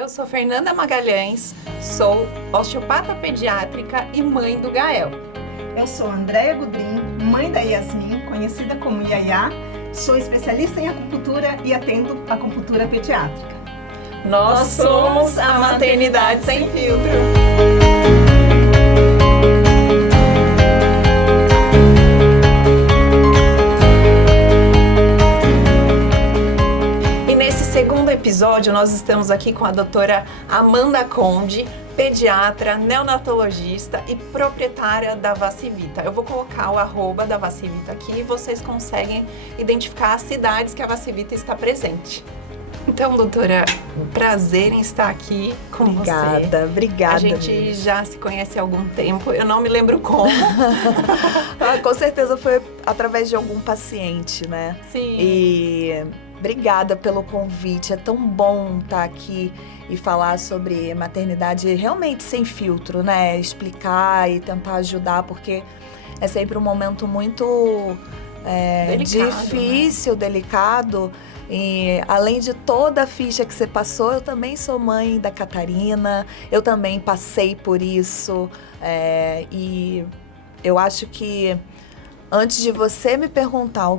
Eu sou Fernanda Magalhães, sou osteopata pediátrica e mãe do Gael. Eu sou Andréia Gudrim, mãe da Yasmin, conhecida como Yaya. Sou especialista em acupuntura e atendo acupuntura pediátrica. Nós somos a Maternidade Sem Filtro. E nesse segundo episódio, nós estamos aqui com a doutora Amanda Conde, pediatra, neonatologista e proprietária da Vacivita. Eu vou colocar o @, da Vacivita aqui e vocês conseguem identificar as cidades que a Vacivita está presente. Então, doutora, prazer em estar aqui com você. Obrigada. A gente já se conhece há algum tempo, eu não me lembro como. Com certeza foi através de algum paciente, né? Sim. E obrigada pelo convite, é tão bom estar aqui e falar sobre maternidade realmente sem filtro, né? Explicar e tentar ajudar, porque é sempre um momento muito difícil, delicado. E além de toda a ficha que você passou, eu também sou mãe da Catarina, eu também passei por isso. E eu acho que antes de você me perguntar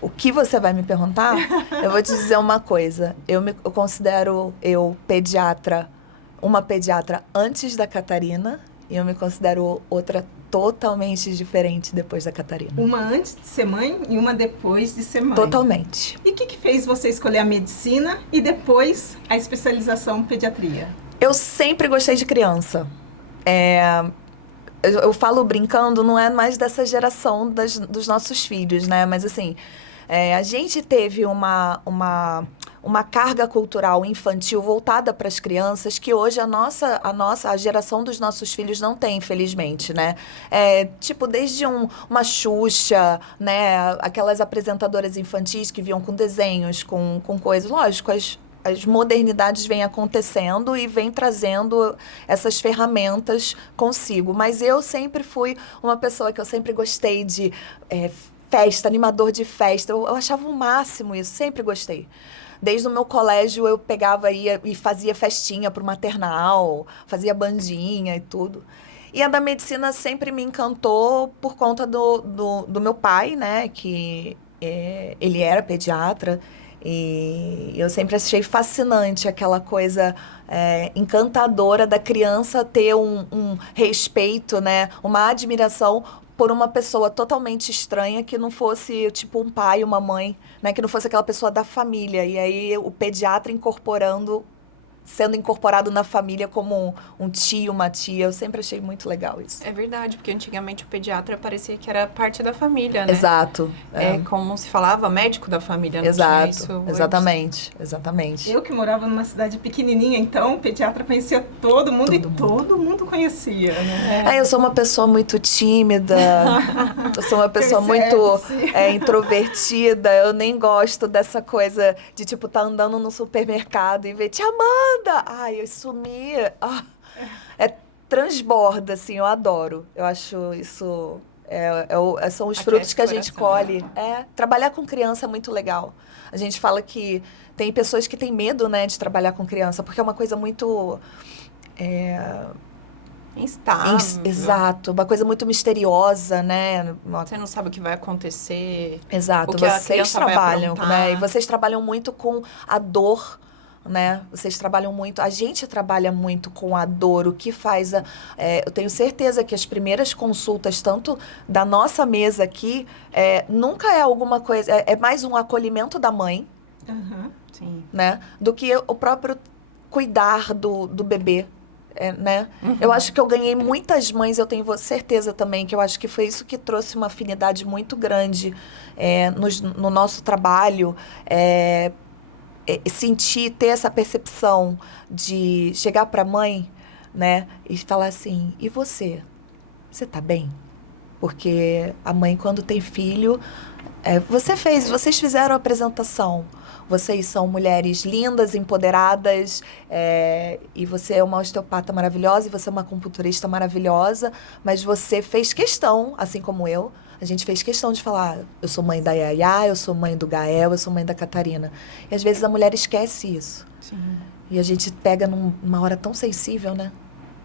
o que você vai me perguntar, eu vou te dizer uma coisa. Eu considero pediatra, uma pediatra antes da Catarina, e eu me considero outra totalmente diferente depois da Catarina. Uma antes de ser mãe e uma depois de ser mãe. Totalmente. E o que fez você escolher a medicina e depois a especialização em pediatria? Eu sempre gostei de criança. Eu falo brincando, não é mais dessa geração dos nossos filhos, né? Mas assim, a gente teve uma carga cultural infantil voltada para as crianças que hoje a geração dos nossos filhos não tem, infelizmente, né? Tipo, desde uma Xuxa, né? Aquelas apresentadoras infantis que vinham com desenhos, com coisas. Lógico, as modernidades vêm acontecendo e vêm trazendo essas ferramentas consigo. Mas eu sempre fui uma pessoa que eu sempre gostei de festa, animador de festa. Eu achava o máximo isso, sempre gostei. Desde o meu colégio eu ia e fazia festinha pro maternal, fazia bandinha e tudo. E a da medicina sempre me encantou por conta do meu pai, né? Que ele era pediatra. E eu sempre achei fascinante aquela coisa encantadora da criança ter um respeito, né? Uma admiração por uma pessoa totalmente estranha que não fosse tipo um pai, uma mãe, né? Que não fosse aquela pessoa da família. E aí o pediatra sendo incorporado na família como um tio, uma tia. Eu sempre achei muito legal isso. É verdade, porque antigamente o pediatra parecia que era parte da família, né? Exato. Como se falava, médico da família, não Exato, tinha isso. exatamente. Eu que morava numa cidade pequenininha, então o pediatra conhecia todo mundo. Todo mundo conhecia, né? Eu sou uma pessoa muito tímida, eu sou uma pessoa muito introvertida, eu nem gosto dessa coisa de, tipo, tá andando no supermercado e ver, tia Amanda! Ai, eu sumi. Transborda, assim, eu adoro. Eu acho isso... são os frutos que a gente colhe. Trabalhar com criança é muito legal. A gente fala que tem pessoas que têm medo, né, de trabalhar com criança, porque é uma coisa muito... instável. Exato, uma coisa muito misteriosa, né? Você não sabe o que vai acontecer. Exato, o que vocês trabalham, né? E você vocês trabalham muito com a dor, né? Vocês trabalham muito, a gente trabalha muito com a dor, o que faz eu tenho certeza que as primeiras consultas, tanto da nossa mesa aqui, nunca é alguma coisa, é mais um acolhimento da mãe, Sim. né? Do que o próprio cuidar do bebê. Né? Eu acho que eu ganhei muitas mães, eu tenho certeza também que eu acho que foi isso que trouxe uma afinidade muito grande no nosso trabalho, ter essa percepção de chegar para a mãe, né, e falar assim, e você? Você tá bem? Porque a mãe, quando tem filho, vocês fizeram a apresentação. Vocês são mulheres lindas, empoderadas, e você é uma osteopata maravilhosa, e você é uma acupunturista maravilhosa, mas você fez questão, assim como eu, a gente fez questão de falar, eu sou mãe da Yaya, eu sou mãe do Gael, eu sou mãe da Catarina. E às vezes a mulher esquece isso. Sim. E a gente pega numa hora tão sensível, né?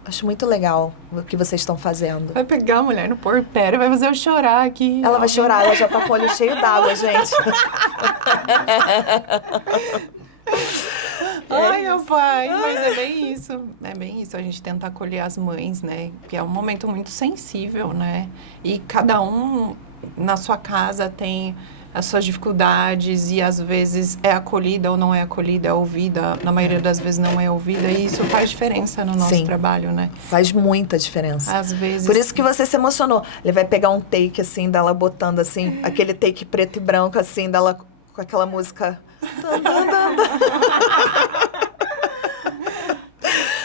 Acho muito legal o que vocês estão fazendo. Vai pegar a mulher no porpério, vai fazer eu chorar aqui. Ela vai chorar, ela já tá com o olho cheio d'água, gente. Ai, meu pai, mas é bem isso. É bem isso, a gente tenta acolher as mães, né? Que é um momento muito sensível, né? E cada um na sua casa tem as suas dificuldades e às vezes é acolhida ou não é acolhida, é ouvida. Na maioria das vezes não é ouvida e isso faz diferença no nosso trabalho, né? Faz muita diferença. Às vezes... Por isso que você se emocionou. Ele vai pegar um take, assim, dela botando, assim, aquele take preto e branco, assim, dela com aquela música...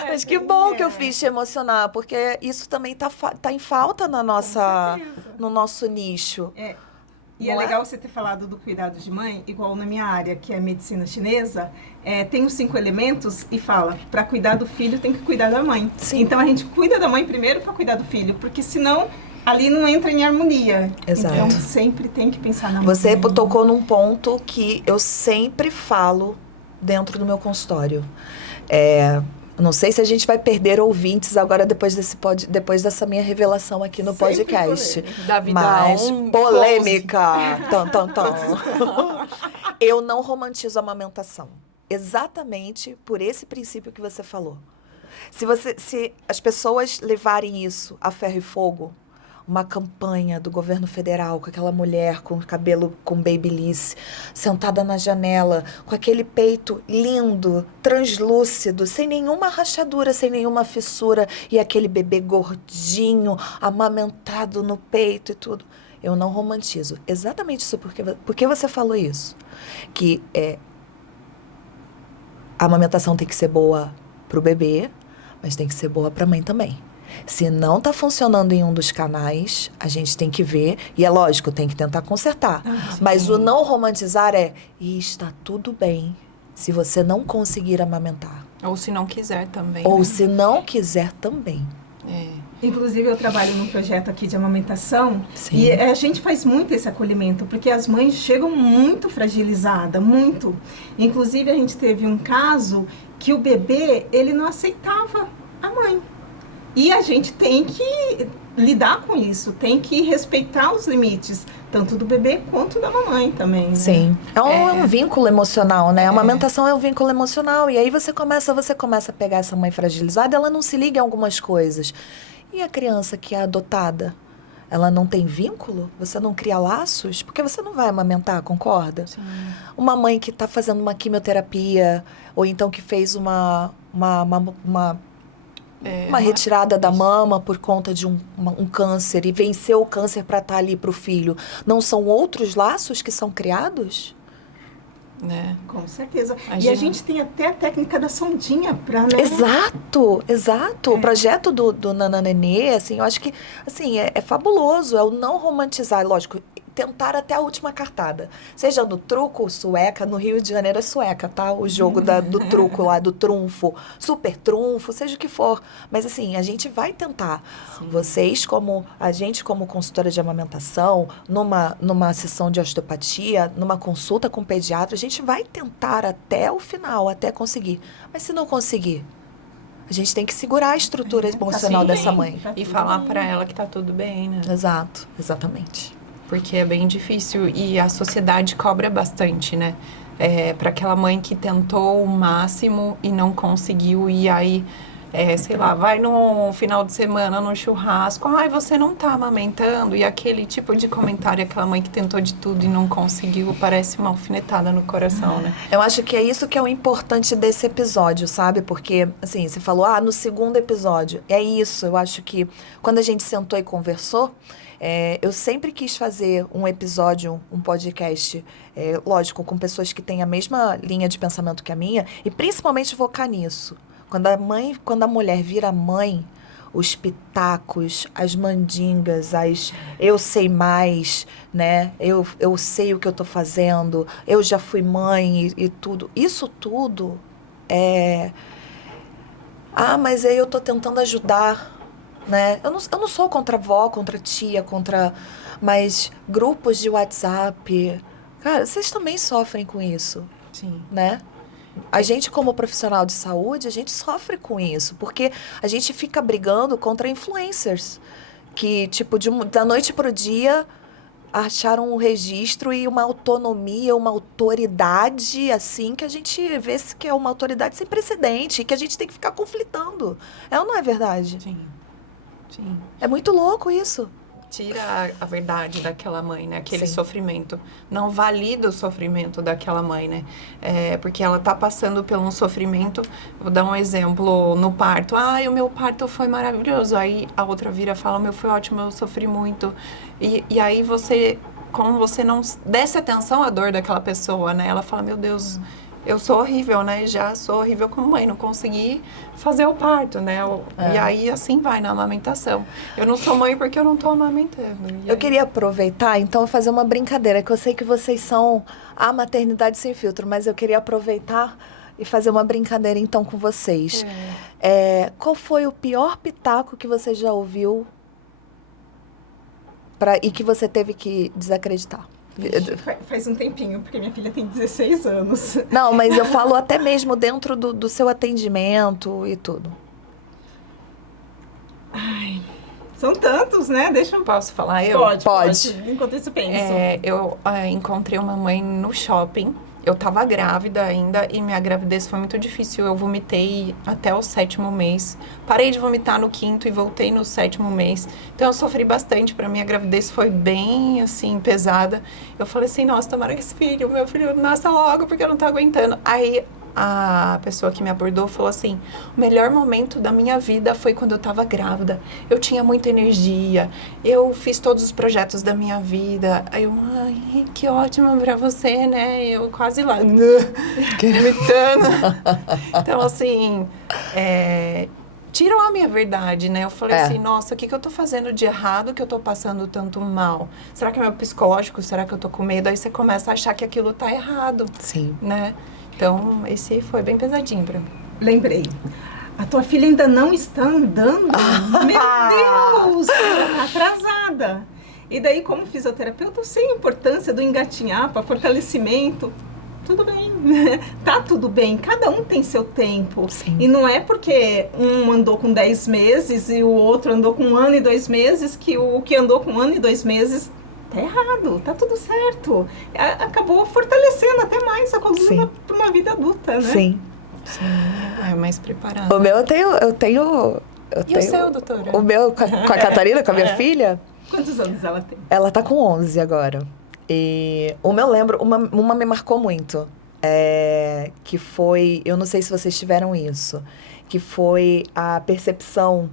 Mas que bom que eu fiz te emocionar, porque isso também tá em falta na nossa, no nosso nicho. E é legal você ter falado do cuidado de mãe, igual na minha área, que é medicina chinesa, tem os 5 elementos e fala, para cuidar do filho tem que cuidar da mãe. Sim. Então a gente cuida da mãe primeiro para cuidar do filho, porque senão ali não entra em harmonia. Exato. Então sempre tem que pensar na mãe. Você tocou num ponto que eu sempre falo dentro do meu consultório. Não sei se a gente vai perder ouvintes agora depois dessa minha revelação aqui no podcast. Mas polêmica. Eu não romantizo a amamentação. Exatamente por esse princípio que você falou. Se as pessoas levarem isso a ferro e fogo, uma campanha do governo federal com aquela mulher com cabelo com babyliss, sentada na janela, com aquele peito lindo, translúcido, sem nenhuma rachadura, sem nenhuma fissura, e aquele bebê gordinho, amamentado no peito e tudo. Eu não romantizo. Exatamente isso. Porque você falou isso? Que a amamentação tem que ser boa pro bebê, mas tem que ser boa pra mãe também. Se não está funcionando em um dos canais, a gente tem que ver. E é lógico, tem que tentar consertar. Mas o não romantizar e está tudo bem se você não conseguir amamentar. Ou se não quiser também. Ou né? se não quiser também. Inclusive, eu trabalho num projeto aqui de amamentação. Sim. E a gente faz muito esse acolhimento, porque as mães chegam muito fragilizadas, muito. Inclusive, a gente teve um caso que o bebê, ele não aceitava a mãe. E a gente tem que lidar com isso, tem que respeitar os limites, tanto do bebê quanto da mamãe também, né? Sim. É um vínculo emocional, né? A amamentação é um vínculo emocional. E aí você começa a pegar essa mãe fragilizada, ela não se liga em algumas coisas. E a criança que é adotada? Ela não tem vínculo? Você não cria laços? Porque você não vai amamentar, concorda? Sim. Uma mãe que está fazendo uma quimioterapia, ou então que fez uma retirada da mama por conta de um câncer e venceu o câncer para estar ali para o filho. Não são outros laços que são criados? Com certeza. E a gente tem até a técnica da sondinha para... Né? Exato. O projeto do Nananenê, assim, eu acho que assim, é fabuloso. É o não romantizar, lógico, tentar até a última cartada. Seja no truco, sueca, no Rio de Janeiro é sueca, tá? O jogo do truco lá, do trunfo, super trunfo, seja o que for. Mas assim, a gente vai tentar. Sim. A gente como consultora de amamentação, numa sessão de osteopatia, numa consulta com o pediatra, a gente vai tentar até o final, até conseguir. Mas se não conseguir, a gente tem que segurar a estrutura emocional dessa mãe. E falar para ela que tá tudo bem, né? Exato, exatamente. Porque é bem difícil e a sociedade cobra bastante, né? Para aquela mãe que tentou o máximo e não conseguiu, e aí, sei lá, vai no final de semana, no churrasco, ai, você não tá amamentando, e aquele tipo de comentário, aquela mãe que tentou de tudo e não conseguiu, parece uma alfinetada no coração, né? Eu acho que é isso que é o importante desse episódio, sabe? Porque, assim, você falou, no segundo episódio, é isso, eu acho que quando a gente sentou e conversou, eu sempre quis fazer um episódio, um podcast, lógico, com pessoas que têm a mesma linha de pensamento que a minha, e principalmente focar nisso. Quando a mulher vira mãe, os pitacos, as mandingas, eu sei mais, né? Eu sei o que eu tô fazendo, eu já fui mãe e tudo. Isso tudo mas aí eu tô tentando ajudar. Né? Eu não sou contra avó, contra tia, mas grupos de WhatsApp, cara, vocês também sofrem com isso. Sim. Né? A gente, como profissional de saúde, a gente sofre com isso, porque a gente fica brigando contra influencers, que, tipo, da noite pro dia, acharam um registro e uma autonomia, uma autoridade, assim, que a gente vê que é uma autoridade sem precedente, e que a gente tem que ficar conflitando. É ou não é verdade? Sim. Sim. É muito louco isso. Tira a verdade daquela mãe, né? Aquele Sim. sofrimento. Não valida o sofrimento daquela mãe, né? Porque ela tá passando por um sofrimento. Vou dar um exemplo no parto. O meu parto foi maravilhoso. Aí a outra vira e fala, o meu foi ótimo, eu sofri muito. E aí você, como você não desse atenção à dor daquela pessoa, né? Ela fala, meu Deus, eu sou horrível, né? Já sou horrível como mãe, não consegui fazer o parto, né? E aí, assim vai na amamentação. Eu não sou mãe porque eu não tô amamentando. Eu queria aproveitar, então, fazer uma brincadeira, que eu sei que vocês são a maternidade sem filtro, mas eu queria aproveitar e fazer uma brincadeira, então, com vocês. Qual foi o pior pitaco que você já ouviu e que você teve que desacreditar? Faz um tempinho, porque minha filha tem 16 anos. Não, mas eu falo até mesmo dentro do seu atendimento e tudo. Ai, são tantos, né? Posso falar? Pode. Enquanto isso, penso. Eu encontrei uma mãe no shopping. Eu tava grávida ainda e minha gravidez foi muito difícil. Eu vomitei até o 7º mês. Parei de vomitar no 5º e voltei no 7º mês. Então eu sofri bastante. Pra mim a gravidez foi bem, assim, pesada. Eu falei assim, nossa, tomara que meu filho nasça logo porque eu não tô aguentando. Aí a pessoa que me abordou falou assim, o melhor momento da minha vida foi quando eu tava grávida. Eu tinha muita energia, eu fiz todos os projetos da minha vida. Aí eu, ai, que ótimo pra você, né? Eu quase lá, vomitando. Então, assim, tiram a minha verdade, né? Eu falei assim, nossa, o que eu tô fazendo de errado que eu tô passando tanto mal? Será que é meu psicológico? Será que eu tô com medo? Aí você começa a achar que aquilo tá errado. Sim. Né? Então, esse foi bem pesadinho pra mim. Lembrei. A tua filha ainda não está andando? Meu Deus! Ela tá atrasada. E daí, como fisioterapeuta, eu sei a importância do engatinhar para fortalecimento. Tudo bem, tá tudo bem. Cada um tem seu tempo. Sim. E não é porque um andou com 10 meses e o outro andou com 1 ano e 2 meses que o que andou com 1 ano e 2 meses tá errado, tá tudo certo. Acabou fortalecendo até mais a coluna para uma vida adulta, né? Sim. Mais preparada. O meu eu tenho. E o seu, doutora? O meu com a Catarina, com a minha filha? Quantos anos ela tem? Ela tá com 11 agora. E o meu, eu lembro, uma me marcou muito. Que foi, eu não sei se vocês tiveram isso, que foi a percepção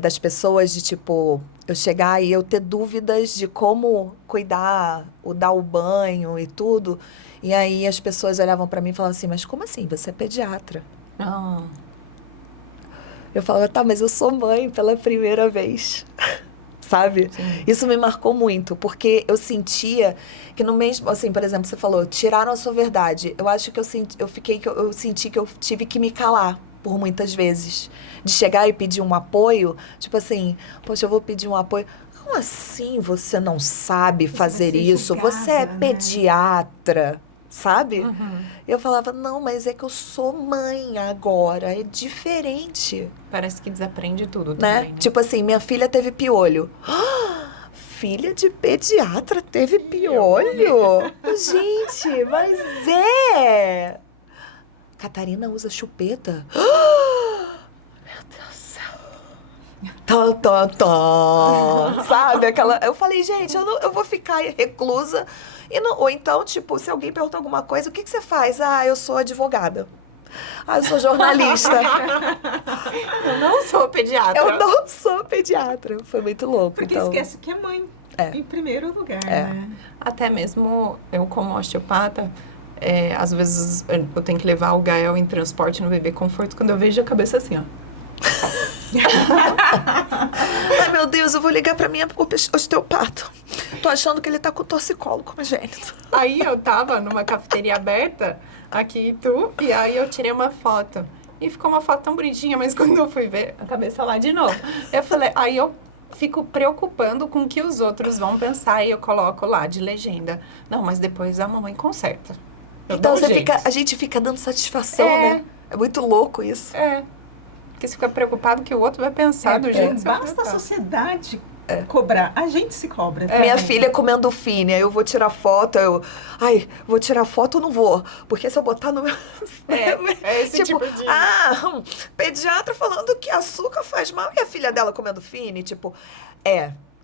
das pessoas de, tipo, eu chegar e eu ter dúvidas de como cuidar, dar o banho e tudo. E aí as pessoas olhavam pra mim e falavam assim, mas como assim? Você é pediatra? Eu falava, tá, mas eu sou mãe pela primeira vez. Sabe? Sim. Isso me marcou muito, porque eu sentia que no mesmo, assim, por exemplo, você falou, tiraram a sua verdade. Eu acho que eu senti que eu tive que me calar por muitas vezes. De chegar e pedir um apoio, tipo assim, poxa, eu vou pedir um apoio. Como assim você não sabe fazer isso? Julgada, você é né? pediatra, sabe? Uhum. Eu falava, não, mas é que eu sou mãe agora, é diferente. Parece que desaprende tudo Né? também, né? Tipo assim, minha filha teve piolho. Filha de pediatra teve piolho? Gente, mas é! Catarina usa chupeta? Meu Deus do céu. Sabe? Eu falei, gente, eu vou ficar reclusa. Ou então, tipo, se alguém perguntar alguma coisa, o que você faz? Eu sou advogada. Eu sou jornalista. Eu não sou pediatra. Eu não sou pediatra. Foi muito louco. Porque então. esquece que é mãe. Em primeiro lugar, É. né? Até mesmo eu, como osteopata, às vezes eu tenho que levar o Gael em transporte no bebê conforto quando eu vejo a cabeça assim, ó. Ai, meu Deus, eu vou ligar pra minha osteopata. Tô achando que ele tá com torcicolo congênito. Aí eu tava numa cafeteria aberta aqui em Itu, e aí eu tirei uma foto. E ficou uma foto tão bonitinha, mas quando eu fui ver, a cabeça lá de novo. Eu falei, aí eu fico preocupando com o que os outros vão pensar e eu coloco lá de legenda. Não, mas depois a mamãe conserta. Eu Então dou um jeito. a gente fica dando satisfação, né? É muito louco isso. Porque você fica preocupado que o outro vai pensar do jeito que você vai Basta a pensar. sociedade cobrar. A gente se cobra. Minha filha comendo fine, aí eu vou tirar foto, vou tirar foto ou não vou? Porque se eu botar no meu... É esse tipo de... Pediatra falando que açúcar faz mal e a filha dela comendo fine,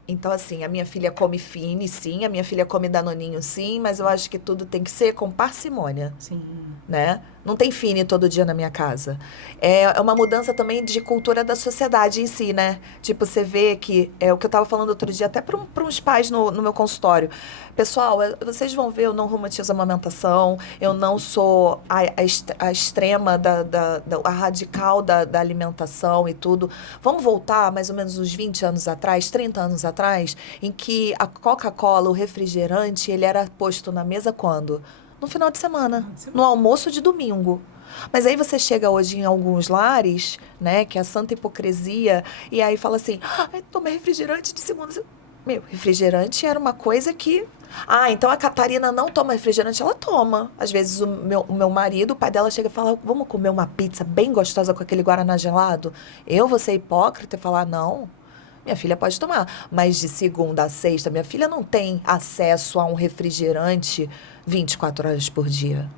Então, assim, a minha filha come fine, sim, a minha filha come danoninho, sim, mas eu acho que tudo tem que ser com parcimônia, Sim. né? Não tem fine todo dia na minha casa. É uma mudança também de cultura da sociedade em si, né? Tipo, você vê que, é o que eu tava falando outro dia, até para uns pais no meu consultório. Pessoal, vocês vão ver, eu não romantizo a amamentação, eu não sou a extrema, a radical da alimentação e tudo. Vamos voltar mais ou menos uns 20 anos atrás, 30 anos atrás, em que a Coca-Cola, o refrigerante, ele era posto na mesa quando? No final de semana, no almoço de domingo. Mas aí você chega hoje em alguns lares, né, que é a santa hipocrisia, e aí fala assim, toma refrigerante de segunda. Meu, refrigerante era uma coisa que... então a Catarina não toma refrigerante, ela toma. Às vezes o meu marido, o pai dela chega e fala, vamos comer uma pizza bem gostosa com aquele guaraná gelado? Eu vou ser hipócrita e falar, não. Minha filha pode tomar, mas de segunda a sexta, minha filha não tem acesso a um refrigerante 24 horas por dia.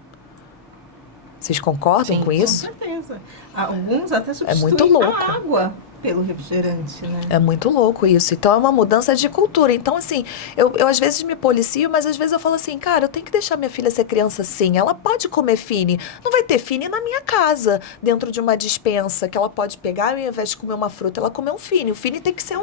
Vocês concordam com isso? Com certeza. Alguns até substituem muito louco. a água pelo refrigerante, né? É muito louco isso. Então, é uma mudança de cultura. Então, assim, eu às vezes me policio, mas às vezes eu falo assim, cara, eu tenho que deixar minha filha ser criança sim. Ela pode comer fine. Não vai ter fine na minha casa, dentro de uma despensa, que ela pode pegar e ao invés de comer uma fruta, ela comer um fine. O fine tem que ser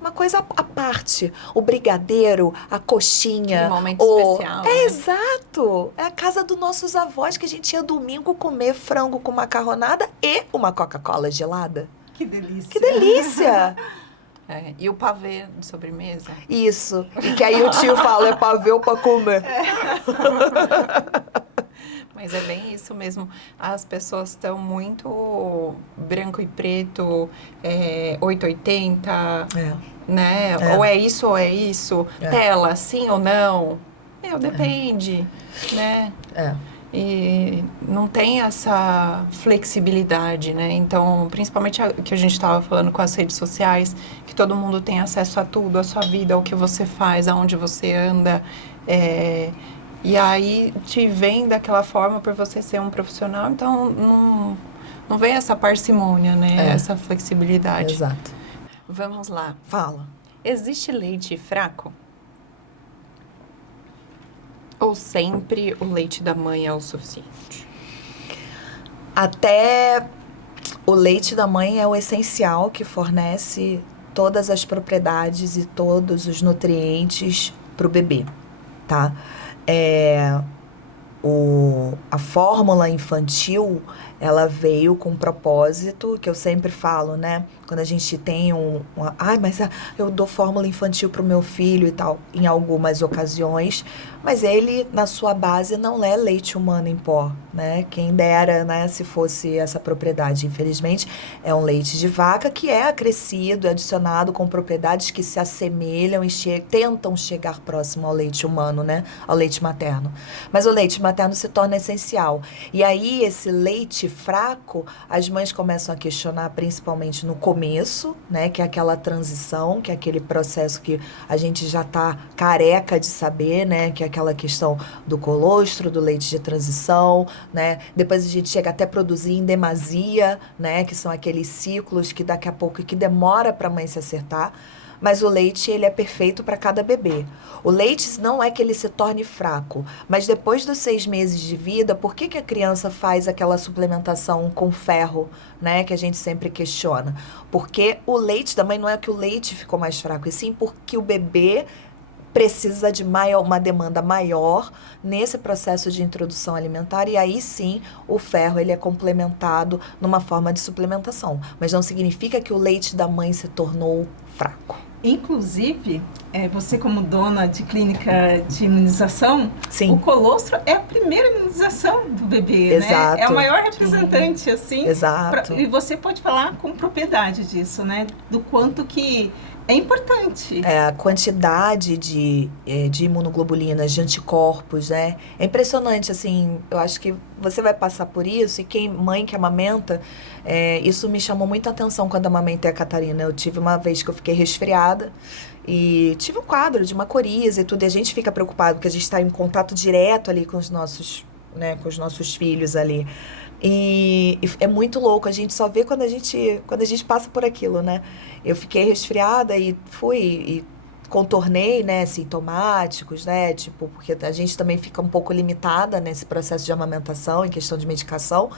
uma coisa à parte. O brigadeiro, a coxinha. Um momento especial. É, exato. É a casa dos nossos avós que a gente ia domingo comer frango com macarronada e uma Coca-Cola gelada. Que delícia. Que delícia! E o pavê de sobremesa? Isso. E que aí o tio fala, é pavê ou pra comer. Mas é bem isso mesmo. As pessoas estão muito branco e preto, 880, né? Ou é isso ou é isso. Tela, sim ou não. Depende, né? E não tem essa flexibilidade, né? Então, principalmente o que a gente estava falando com as redes sociais, que todo mundo tem acesso a tudo, a sua vida, ao que você faz, aonde você anda. E aí te vem daquela forma por você ser um profissional, então não vem essa parcimônia, né? Essa flexibilidade. Exato. Vamos lá. Fala. Existe leite fraco? Ou sempre o leite da mãe é o suficiente? Até o leite da mãe é o essencial que fornece todas as propriedades e todos os nutrientes para o bebê, tá? A fórmula infantil, ela veio com um propósito, que eu sempre falo, né? Quando a gente tem mas eu dou fórmula infantil pro meu filho e tal, em algumas ocasiões, mas ele, na sua base, não é leite humano em pó, né? Quem dera, né, se fosse essa propriedade. Infelizmente, é um leite de vaca que é acrescido, adicionado com propriedades que se assemelham e tentam chegar próximo ao leite humano, né? Ao leite materno. Mas o leite materno se torna essencial. E aí, esse leite fraco, as mães começam a questionar, principalmente no começo, né? Que é aquela transição, que é aquele processo que a gente já tá careca de saber, né? Que é aquela questão do colostro, do leite de transição, né? Depois a gente chega até a produzir em demasia, né? Que são aqueles ciclos que daqui a pouco, que demora para a mãe se acertar. Mas o leite, ele é perfeito para cada bebê. O leite não é que ele se torne fraco, mas depois dos 6 meses de vida, por que a criança faz aquela suplementação com ferro, né? Que a gente sempre questiona. Porque o leite da mãe não é que o leite ficou mais fraco, e sim porque o bebê precisa de uma demanda maior nesse processo de introdução alimentar, e aí sim o ferro ele é complementado numa forma de suplementação. Mas não significa que o leite da mãe se tornou fraco. Inclusive, você como dona de clínica de imunização, Sim. o colostro é a primeira imunização do bebê, Exato. né? É o maior representante, assim. Exato. E você pode falar com propriedade disso, né? Do quanto que é importante. A quantidade de imunoglobulinas, de anticorpos, né? É impressionante, assim, eu acho que você vai passar por isso, e mãe que amamenta, isso me chamou muita atenção quando amamentei a Catarina. Eu tive uma vez que eu fiquei resfriada, e tive um quadro de uma coriza e tudo, e a gente fica preocupado, porque a gente está em contato direto ali com os nossos, né, com os nossos filhos ali. E é muito louco, a gente só vê quando a gente passa por aquilo, né? Eu fiquei resfriada e fui e contornei, né, sintomáticos, né, tipo, porque a gente também fica um pouco limitada nesse processo de amamentação, em questão de medicação.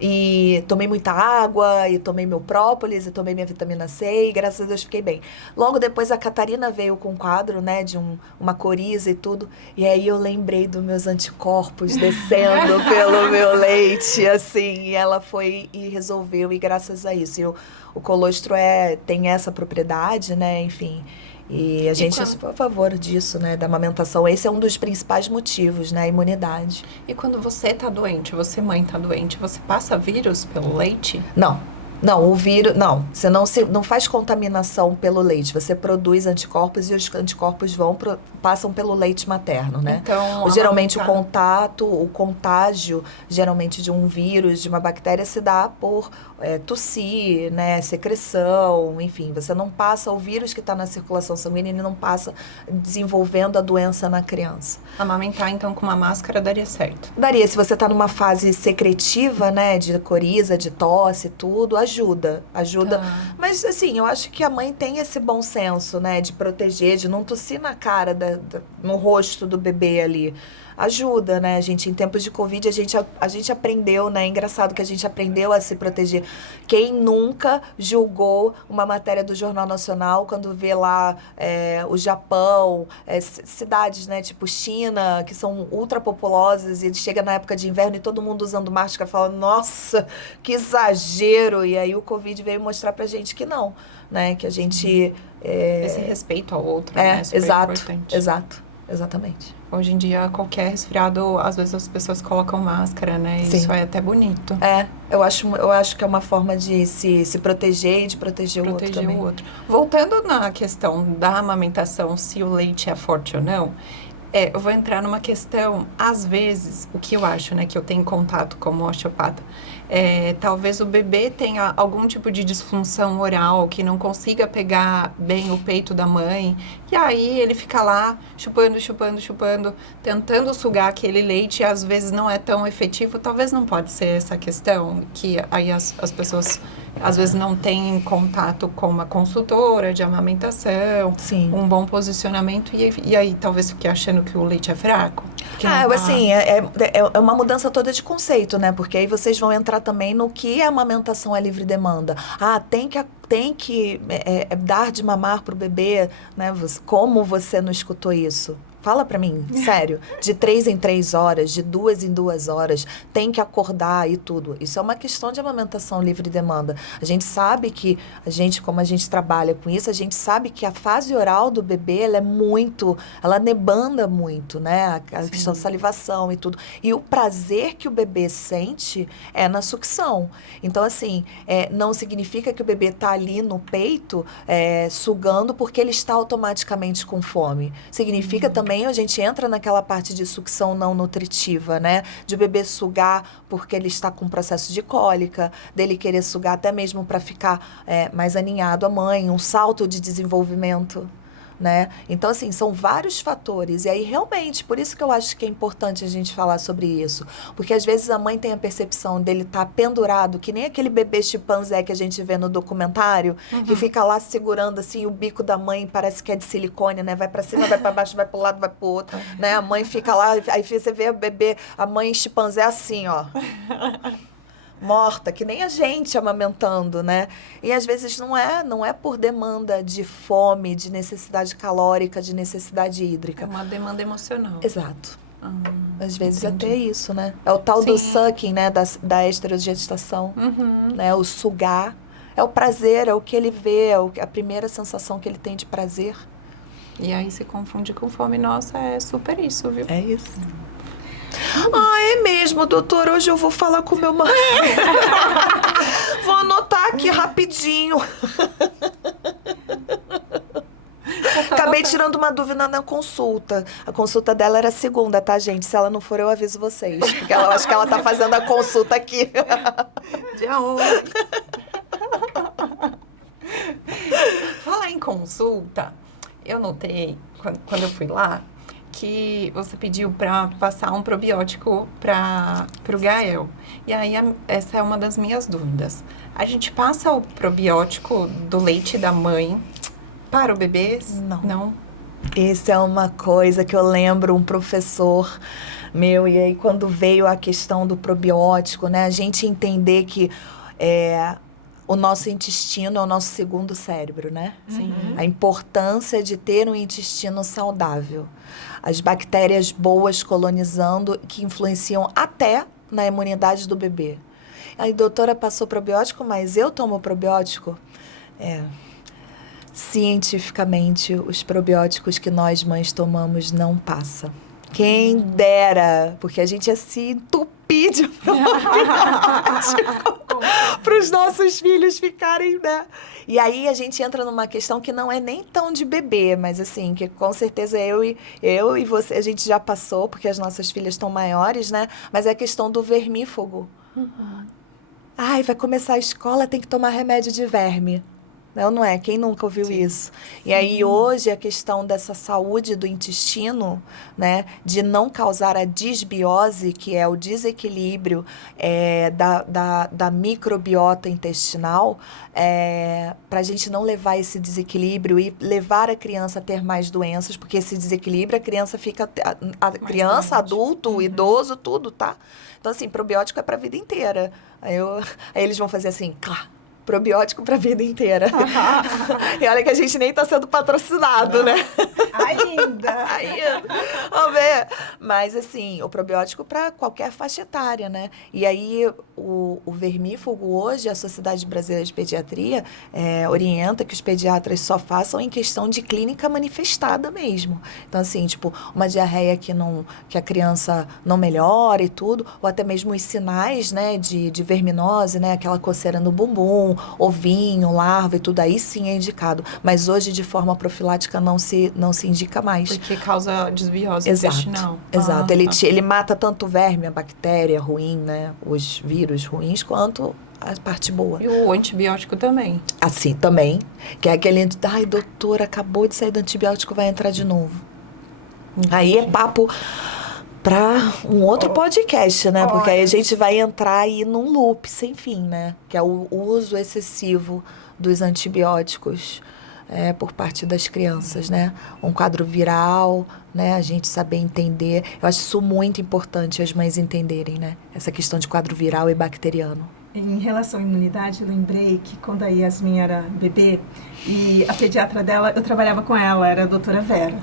E tomei muita água, e tomei meu própolis, e tomei minha vitamina C, e graças a Deus fiquei bem. Logo depois a Catarina veio com um quadro, né, de uma coriza e tudo, e aí eu lembrei dos meus anticorpos descendo pelo meu leite, assim, e ela foi e resolveu, e graças a isso. E o colostro tem essa propriedade, né, enfim. E a gente é super a favor disso, né, da amamentação. Esse é um dos principais motivos, né, a imunidade. E quando você tá doente, você mãe tá doente, você passa vírus pelo leite? Não, o vírus, você não faz contaminação pelo leite, você produz anticorpos e os anticorpos passam pelo leite materno, né? Então, geralmente o contágio, geralmente de um vírus, de uma bactéria, se dá por tossir, né, secreção, enfim, você não passa, o vírus que está na circulação sanguínea, ele não passa desenvolvendo a doença na criança. Amamentar, então, com uma máscara daria certo? Daria, se você está numa fase secretiva, né, de coriza, de tosse, tudo, ajuda. Tá. Mas, assim, eu acho que a mãe tem esse bom senso, né, de proteger, de não tossir na cara, no rosto do bebê ali. Ajuda, né, gente? Em tempos de Covid, a gente aprendeu, né? É engraçado que a gente aprendeu a se proteger. Quem nunca julgou uma matéria do Jornal Nacional quando vê lá o Japão, cidades, né, tipo China, que são ultrapopulosas, e chega na época de inverno e todo mundo usando máscara, fala, nossa, que exagero! E aí o Covid veio mostrar pra gente que não, né? Que a gente... Esse respeito ao outro, né? Super importante. Exatamente. Hoje em dia, qualquer resfriado, às vezes as pessoas colocam máscara, né? Sim. Isso é até bonito. Eu acho que é uma forma de se proteger e de proteger o outro também. Voltando na questão da amamentação, se o leite é forte ou não, eu vou entrar numa questão, às vezes, o que eu acho, né, que eu tenho contato como osteopata, talvez o bebê tenha algum tipo de disfunção oral, que não consiga pegar bem o peito da mãe, e aí ele fica lá chupando, tentando sugar aquele leite, e às vezes não é tão efetivo. Talvez não pode ser essa questão, que aí as pessoas às vezes não têm contato com uma consultora de amamentação, Sim. Um bom posicionamento, e aí talvez fique achando que o leite é fraco. Assim, é uma mudança toda de conceito, né? Porque aí vocês vão entrar também no que a amamentação é livre demanda. Tem que dar de mamar pro bebê, né? Como você não escutou isso? Fala pra mim, sério, de 3 em 3 horas, de 2 em 2 horas, tem que acordar e tudo. Isso é uma questão de amamentação livre demanda. A gente sabe que, como a gente trabalha com isso, a gente sabe que a fase oral do bebê, ela demanda muito, né? A questão da salivação e tudo. E o prazer que o bebê sente é na sucção. Então, assim, não significa que o bebê tá ali no peito, sugando porque ele está automaticamente com fome. Significa também a gente entra naquela parte de sucção não nutritiva, né? De o bebê sugar porque ele está com um processo de cólica, dele querer sugar até mesmo para ficar mais aninhado à mãe, um salto de desenvolvimento, né? Então, assim, são vários fatores. E aí, realmente, por isso que eu acho que é importante a gente falar sobre isso. Porque, às vezes, a mãe tem a percepção dele estar pendurado, que nem aquele bebê chimpanzé que a gente vê no documentário, que fica lá segurando, assim, o bico da mãe, parece que é de silicone, né? Vai pra cima, vai pra baixo, vai pro lado, vai pro outro, né? A mãe fica lá, aí você vê o bebê, a mãe chimpanzé assim, ó. Morta, que nem a gente amamentando, né? E às vezes não é por demanda de fome, de necessidade calórica, de necessidade hídrica. É uma demanda emocional. Exato. Às vezes até isso, né? É o tal Sim. do sucking, né? Da esterogestação, né? O sugar. É o prazer, é o que ele vê, a primeira sensação que ele tem de prazer. E aí se confunde com fome. Nossa, é super isso, viu? É isso. É mesmo, doutor. Hoje eu vou falar com meu marido. Vou anotar aqui rapidinho. Acabei tirando uma dúvida na consulta. A consulta dela era segunda, tá, gente? Se ela não for, eu aviso vocês. Porque eu acho que ela tá fazendo a consulta aqui. Dia 11. Falar em consulta, eu notei, quando eu fui lá, que você pediu para passar um probiótico para o Gael. E aí, essa é uma das minhas dúvidas. A gente passa o probiótico do leite da mãe para o bebê? Não. Isso é uma coisa que eu lembro um professor meu, e aí quando veio a questão do probiótico, né, a gente entender que o nosso intestino é o nosso segundo cérebro, né? Sim. A importância de ter um intestino saudável. As bactérias boas colonizando, que influenciam até na imunidade do bebê. Aí, doutora, passou probiótico, mas eu tomo probiótico? Cientificamente, os probióticos que nós mães tomamos não passa. Quem dera, porque a gente ia se entupir de probiótico para os nossos filhos ficarem, né? E aí a gente entra numa questão que não é nem tão de bebê, mas assim, que com certeza eu e você, a gente já passou, porque as nossas filhas estão maiores, né? Mas é a questão do vermífugo. Ai, vai começar a escola, tem que tomar remédio de verme. Não é? Quem nunca ouviu isso? E aí, hoje, a questão dessa saúde do intestino, né? De não causar a disbiose, que é o desequilíbrio da microbiota intestinal, para a gente não levar esse desequilíbrio e levar a criança a ter mais doenças, porque esse desequilíbrio, a criança fica... A criança, adulto, o idoso, tudo, tá? Então, assim, probiótico é para a vida inteira. Aí eles vão fazer assim, claro. Probiótico para a vida inteira. E olha que a gente nem está sendo patrocinado, né? Ainda. Vamos ver. Mas, assim, o probiótico para qualquer faixa etária, né? E aí, o vermífugo hoje, a Sociedade Brasileira de Pediatria orienta que os pediatras só façam em questão de clínica manifestada mesmo. Então, assim, tipo, uma diarreia que a criança não melhora e tudo, ou até mesmo os sinais, né, de verminose, né? Aquela coceira no bumbum, ovinho, larva e tudo, aí sim é indicado. Mas hoje, de forma profilática, não se indica mais. Porque causa desbiose Exato, intestinal. Exato. Ele mata tanto o verme, a bactéria ruim, né? Os vírus ruins, quanto a parte boa. E o antibiótico também. Assim, também. Que é aquele... Ai, doutora, acabou de sair do antibiótico, vai entrar de novo. Aí é papo... para um outro podcast, né? Porque aí a gente vai entrar aí num loop sem fim, né? Que é o uso excessivo dos antibióticos por parte das crianças, né? Um quadro viral, né? A gente saber entender. Eu acho isso muito importante as mães entenderem, né? Essa questão de quadro viral e bacteriano. Em relação à imunidade, eu lembrei que quando a Yasmin era bebê, e a pediatra dela, eu trabalhava com ela, era a doutora Vera.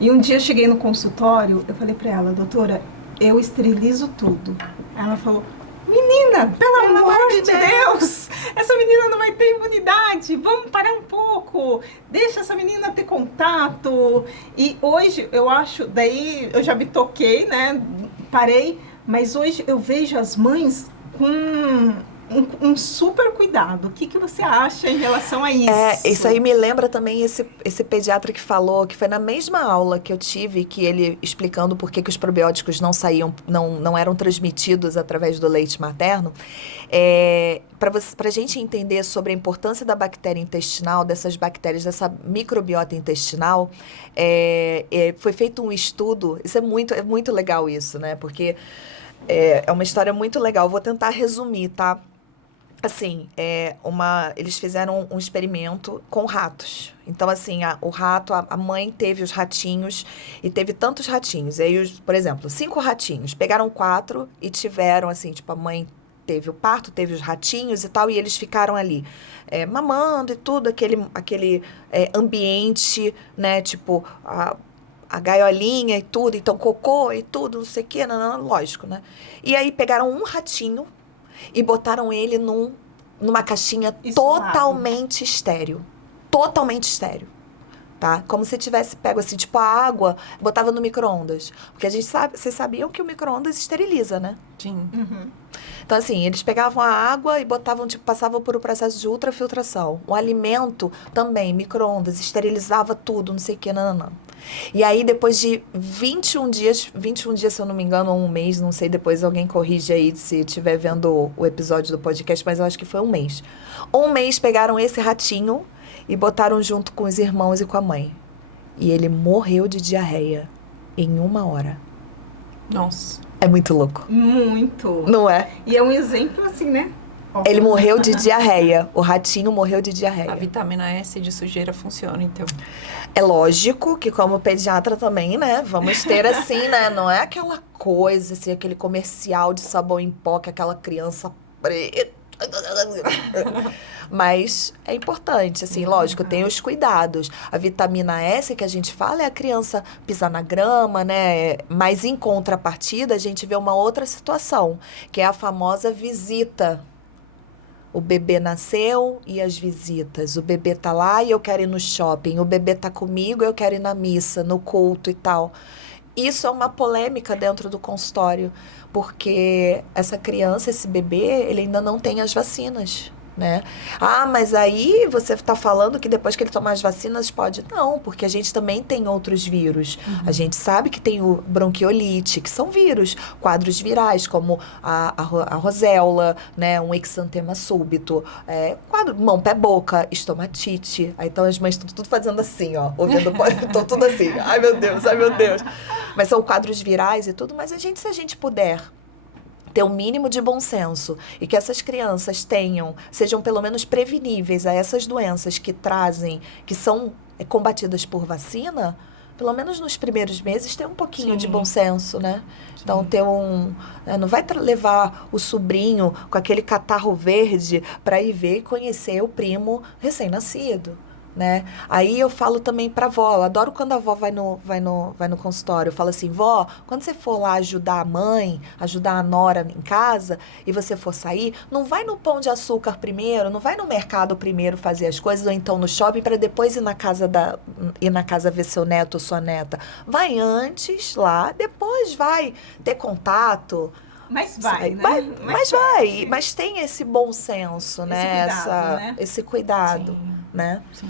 E um dia eu cheguei no consultório, eu falei pra ela, doutora, eu esterilizo tudo. Ela falou, menina, pelo amor de Deus, essa menina não vai ter imunidade, vamos parar um pouco, deixa essa menina ter contato. E hoje eu acho, daí eu já me toquei, né, parei, mas hoje eu vejo as mães com um super cuidado. O que você acha em relação a isso? Isso aí me lembra também esse pediatra que falou, que foi na mesma aula que eu tive, que ele explicando por que os probióticos não eram transmitidos através do leite materno. Para a gente entender sobre a importância da bactéria intestinal, dessas bactérias, dessa microbiota intestinal, foi feito um estudo, isso é muito legal isso, né? Porque é uma história muito legal. Vou tentar resumir, tá? Assim, eles fizeram um experimento com ratos. Então, assim, a mãe teve os ratinhos e teve tantos ratinhos. E aí, por exemplo, 5 ratinhos. Pegaram 4 e tiveram, assim, tipo, a mãe teve o parto, teve os ratinhos e tal, e eles ficaram ali mamando e tudo, aquele ambiente, né, tipo, a gaiolinha e tudo, então cocô e tudo, não sei o quê, lógico, né? E aí pegaram um ratinho e botaram ele num numa caixinha Isolado. totalmente estéril. Totalmente estéril. Tá? Como se tivesse pego assim, tipo a água, botava no micro-ondas. Porque a gente sabe, vocês sabiam que o micro-ondas esteriliza, né? Sim. Então, assim, eles pegavam a água e botavam, tipo, passavam por um processo de ultrafiltração. O alimento também, micro-ondas, esterilizava tudo, não sei o que, não. E aí, depois de 21 dias, se eu não me engano, ou um mês, não sei, depois alguém corrige aí se estiver vendo o episódio do podcast, mas eu acho que foi um mês. Um mês pegaram esse ratinho e botaram junto com os irmãos e com a mãe. E ele morreu de diarreia em 1 hora. Nossa. É muito louco, Muito. não é? E é um exemplo assim, né? Ó, Ele morreu de diarreia. O ratinho morreu de A diarreia. vitamina S de sujeira funciona, então. É lógico que, como pediatra também, né? Vamos ter assim, né? Não é aquela coisa, assim, aquele comercial de sabão em pó que aquela criança preta. Mas é importante, assim, lógico, tem os cuidados. A vitamina S que a gente fala é a criança pisar na grama, né? Mas em contrapartida, a gente vê uma outra situação, que é a famosa visita. O bebê nasceu e as visitas. O bebê tá lá e eu quero ir no shopping. O bebê tá comigo e eu quero ir na missa, no culto e tal. Isso é uma polêmica dentro do consultório, porque essa criança, esse bebê, ele ainda não tem as vacinas, né? Ah, mas aí você está falando que depois que ele tomar as vacinas pode? Não, porque a gente também tem outros vírus. A gente sabe que tem o bronquiolite, que são vírus, quadros virais, como a roséola, né? Um exantema súbito, quadro mão, pé, boca, estomatite. Aí então as mães estão tudo fazendo assim, ó, ouvindo, estão tudo assim, ai meu Deus, ai meu Deus. Mas são quadros virais e tudo, mas a gente, se a gente puder ter um mínimo de bom senso e que essas crianças sejam pelo menos preveníveis a essas doenças que trazem, que são combatidas por vacina, pelo menos nos primeiros meses ter um pouquinho de bom senso, né? Então ter não vai levar o sobrinho com aquele catarro verde para ir ver e conhecer o primo recém-nascido. Né? Aí eu falo também pra vó, eu adoro quando a vó vai no consultório, eu falo assim, vó, quando você for lá ajudar a mãe, ajudar a nora em casa, e você for sair, não vai no Pão de Açúcar primeiro, não vai no mercado primeiro fazer as coisas, ou então no shopping para depois ir na casa ver seu neto ou sua neta. Vai antes lá, depois vai ter contato. Mas vai, né? Mas tem esse bom senso, né? Esse cuidado, Sim. né? Sim.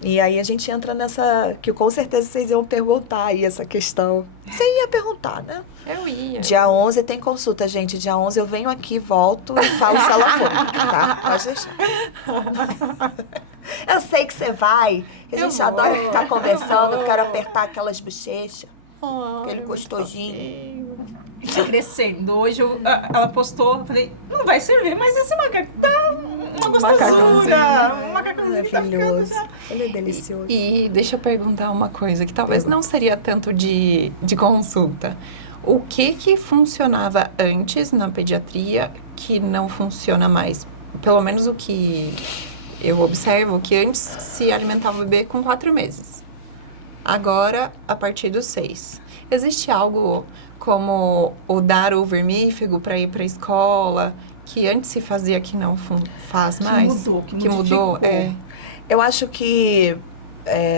E aí a gente entra nessa, que com certeza vocês iam perguntar aí essa questão. Você ia perguntar, né? Eu ia. Dia 11 tem consulta, gente. Dia 11 eu venho aqui, volto e falo se ela for, tá? Pode deixar. Eu sei que você vai. A gente adora ficar conversando, eu quero apertar aquelas bochechas. Aquele gostosinho. Tá crescendo. Hoje ela postou, eu falei, não vai servir, mas esse macaco tá uma gostosura. Um macacãozinho tá ficando já. Ele é delicioso. E deixa eu perguntar uma coisa, que talvez não seria tanto de consulta. O que funcionava antes na pediatria que não funciona mais? Pelo menos o que eu observo, que antes se alimentava o bebê com 4 meses. Agora, a partir dos 6. Existe algo como o dar o vermífugo para ir para a escola, que antes se fazia que não faz mais? Que mudou. Eu acho que,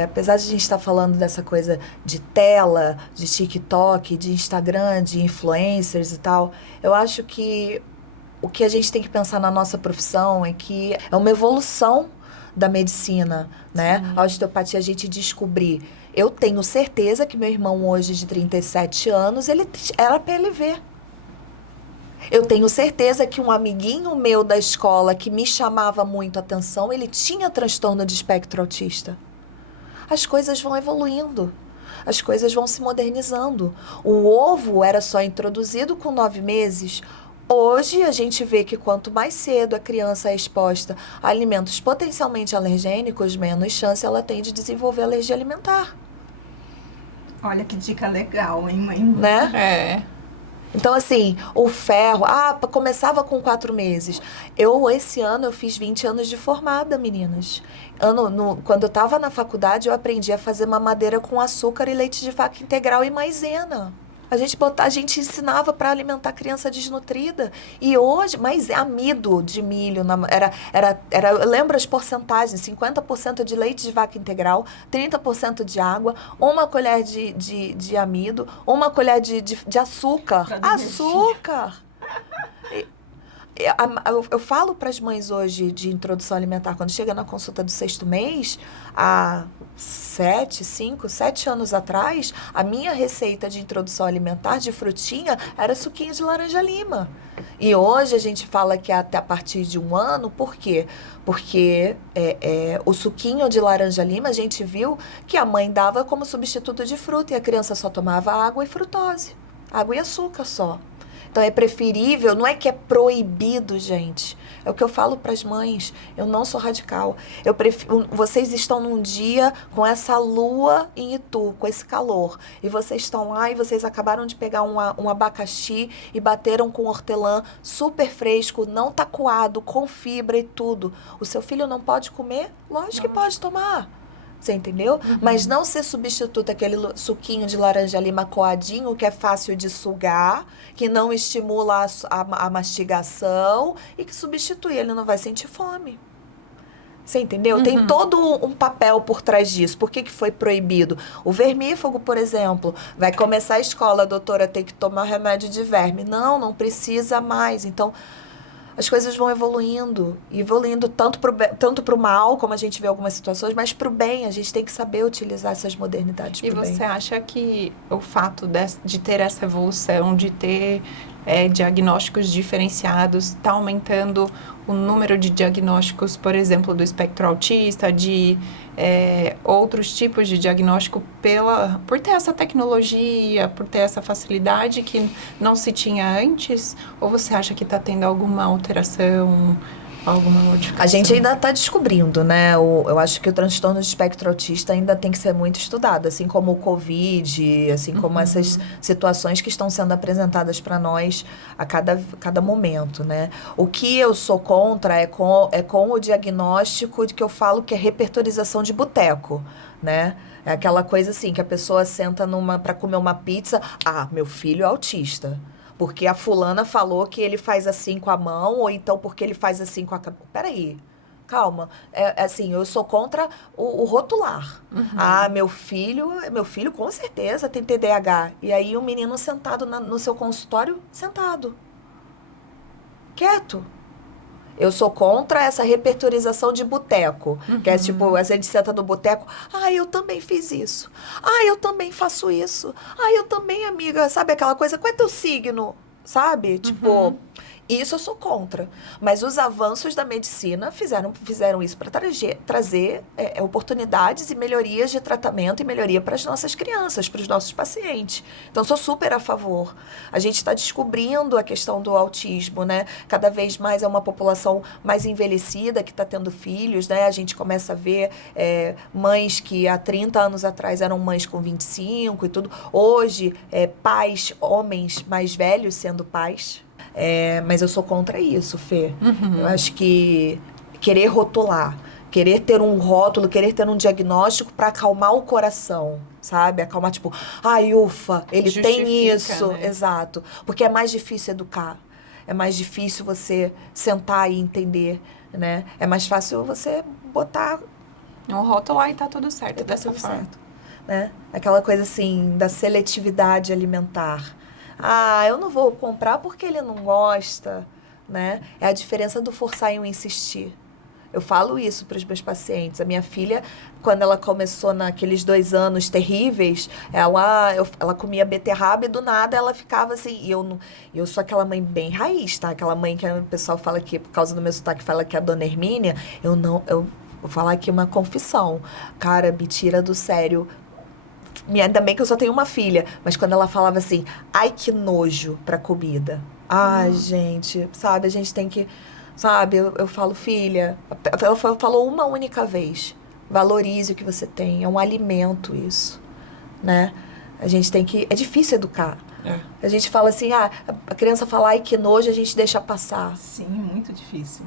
apesar de a gente estar falando dessa coisa de tela, de TikTok, de Instagram, de influencers e tal, eu acho que o que a gente tem que pensar na nossa profissão é que é uma evolução da medicina, né? A osteopatia, a gente descobrir. Eu tenho certeza que meu irmão hoje de 37 anos, ele era PLV. Eu tenho certeza que um amiguinho meu da escola que me chamava muito a atenção, ele tinha transtorno de espectro autista. As coisas vão evoluindo. As coisas vão se modernizando. O ovo era só introduzido com 9 meses. Hoje, a gente vê que quanto mais cedo a criança é exposta a alimentos potencialmente alergênicos, menos chance ela tem de desenvolver alergia alimentar. Olha que dica legal, hein, mãe? Né? Então, assim, o ferro... começava com 4 meses. Esse ano, eu fiz 20 anos de formada, meninas. Quando eu estava na faculdade, eu aprendi a fazer mamadeira com açúcar e leite de vaca integral e maisena. A gente ensinava para alimentar criança desnutrida. E hoje, mas é amido de milho. Eu lembro as porcentagens: 50% de leite de vaca integral, 30% de água, uma colher de amido, uma colher de açúcar. Açúcar! Eu falo para as mães hoje de introdução alimentar, quando chega na consulta do 6º mês, há 7 anos atrás, a minha receita de introdução alimentar de frutinha era suquinho de laranja-lima. E hoje a gente fala que é até a partir de 1 ano, por quê? Porque o suquinho de laranja-lima a gente viu que a mãe dava como substituto de fruta e a criança só tomava água e frutose, água e açúcar só. Então é preferível, não é que é proibido, gente. É o que eu falo para as mães. Eu não sou radical. Vocês estão num dia com essa lua em Itu, com esse calor. E vocês estão lá e vocês acabaram de pegar um abacaxi e bateram com hortelã super fresco, não tá coado, com fibra e tudo. O seu filho não pode comer? Lógico que pode tomar. Você entendeu? Uhum. Mas não ser substituto aquele suquinho de laranja-lima coadinho, que é fácil de sugar, que não estimula a mastigação e que substitui, ele não vai sentir fome. Você entendeu? Uhum. Tem todo um papel por trás disso. Por que foi proibido? O vermífugo, por exemplo, vai começar a escola, a doutora tem que tomar remédio de verme. Não precisa mais. Então, as coisas vão evoluindo tanto pro mal, como a gente vê algumas situações, mas pro bem. A gente tem que saber utilizar essas modernidades pro bem. E você acha que o fato de ter essa evolução, de ter diagnósticos diferenciados, está aumentando o número de diagnósticos, por exemplo, do espectro autista, de outros tipos de diagnóstico por ter essa tecnologia, por ter essa facilidade que não se tinha antes? Ou você acha que está tendo alguma alteração, alguma modificação? A gente ainda está descobrindo, né? Eu acho que o transtorno de espectro autista ainda tem que ser muito estudado, assim como o Covid, assim como essas situações que estão sendo apresentadas para nós a cada momento, né? O que eu sou contra é com o diagnóstico de que eu falo que é repertorização de boteco, né? É aquela coisa assim, que a pessoa senta para comer uma pizza, meu filho é autista. Porque a fulana falou que ele faz assim com a mão, ou então porque ele faz assim com a cabeça. Peraí, calma. Assim, eu sou contra o rotular. Uhum. Meu filho com certeza tem TDAH. E aí o menino sentado no seu consultório, sentado. Quieto. Eu sou contra essa repertorização de boteco. Uhum. Que é tipo, a gente senta no boteco. Eu também fiz isso. Eu também faço isso. Eu também, amiga. Sabe aquela coisa? Qual é teu signo? Sabe? Tipo, isso eu sou contra. Mas os avanços da medicina fizeram isso para trazer oportunidades e melhorias de tratamento e melhoria para as nossas crianças, para os nossos pacientes. Então, sou super a favor. A gente está descobrindo a questão do autismo, né? Cada vez mais é uma população mais envelhecida que está tendo filhos, né? A gente começa a ver mães que há 30 anos atrás eram mães com 25 e tudo. Hoje, pais, homens mais velhos sendo pais. Mas eu sou contra isso, Fê. Uhum. Eu acho que querer rotular, querer ter um rótulo, querer ter um diagnóstico para acalmar o coração, sabe? Acalmar, tipo, ufa, ele tem isso. Né? Exato. Porque é mais difícil educar. É mais difícil você sentar e entender, né? É mais fácil você botar um rótulo lá e tá tudo certo dessa forma. Certo, né? Aquela coisa assim, da seletividade alimentar. Eu não vou comprar porque ele não gosta, né? É a diferença do forçar e o insistir. Eu falo isso para os meus pacientes. A minha filha, quando ela começou naqueles 2 anos terríveis, ela comia beterraba e do nada ela ficava assim. E eu sou aquela mãe bem raiz, tá? Aquela mãe que o pessoal fala que, por causa do meu sotaque, fala que é a Dona Hermínia. Eu vou falar aqui uma confissão. Cara, me tira do sério. Ainda bem que eu só tenho uma filha, mas quando ela falava assim, que nojo pra comida. Gente, sabe, a gente tem que, sabe, eu falo, filha, ela falou uma única vez, valorize o que você tem, é um alimento isso, né? A gente tem que, é difícil educar. A gente fala assim, a criança fala, que nojo, a gente deixa passar. Sim, muito difícil.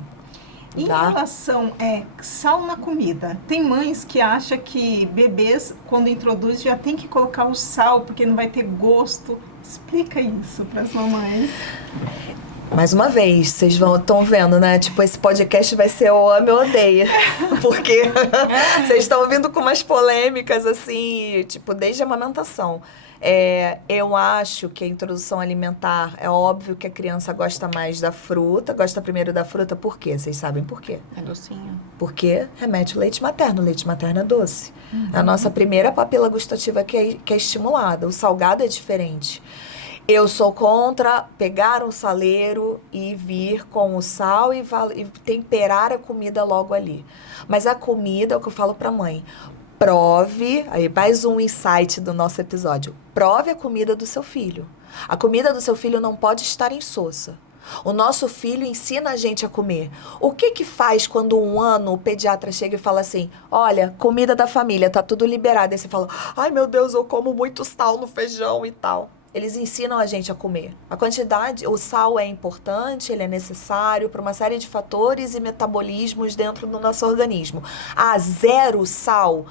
Em relação sal na comida, tem mães que acham que bebês, quando introduz, já tem que colocar o sal, porque não vai ter gosto. Explica isso para as mamães. Mais uma vez, vocês estão vendo, né? Tipo, esse podcast vai ser o ame ou odeia. Porque vocês estão vindo com umas polêmicas, assim, tipo, desde a amamentação. Eu acho que a introdução alimentar, é óbvio que a criança gosta mais da fruta. Gosta primeiro da fruta, por quê? Vocês sabem por quê? É docinho. Porque remete o leite materno. O leite materno é doce. É a nossa primeira papila gustativa que é estimulada. O salgado é diferente. Eu sou contra pegar um saleiro e vir com o sal e temperar a comida logo ali. Mas a comida, é o que eu falo pra mãe, prove, aí mais um insight do nosso episódio, prove a comida do seu filho. A comida do seu filho não pode estar insossa. O nosso filho ensina a gente a comer. O que faz quando um ano o pediatra chega e fala assim, olha, comida da família, tá tudo liberado. Aí você fala, ai meu Deus, eu como muito sal no feijão e tal. Eles ensinam a gente a comer. A quantidade, o sal é importante, ele é necessário para uma série de fatores e metabolismos dentro do nosso organismo. Zero sal,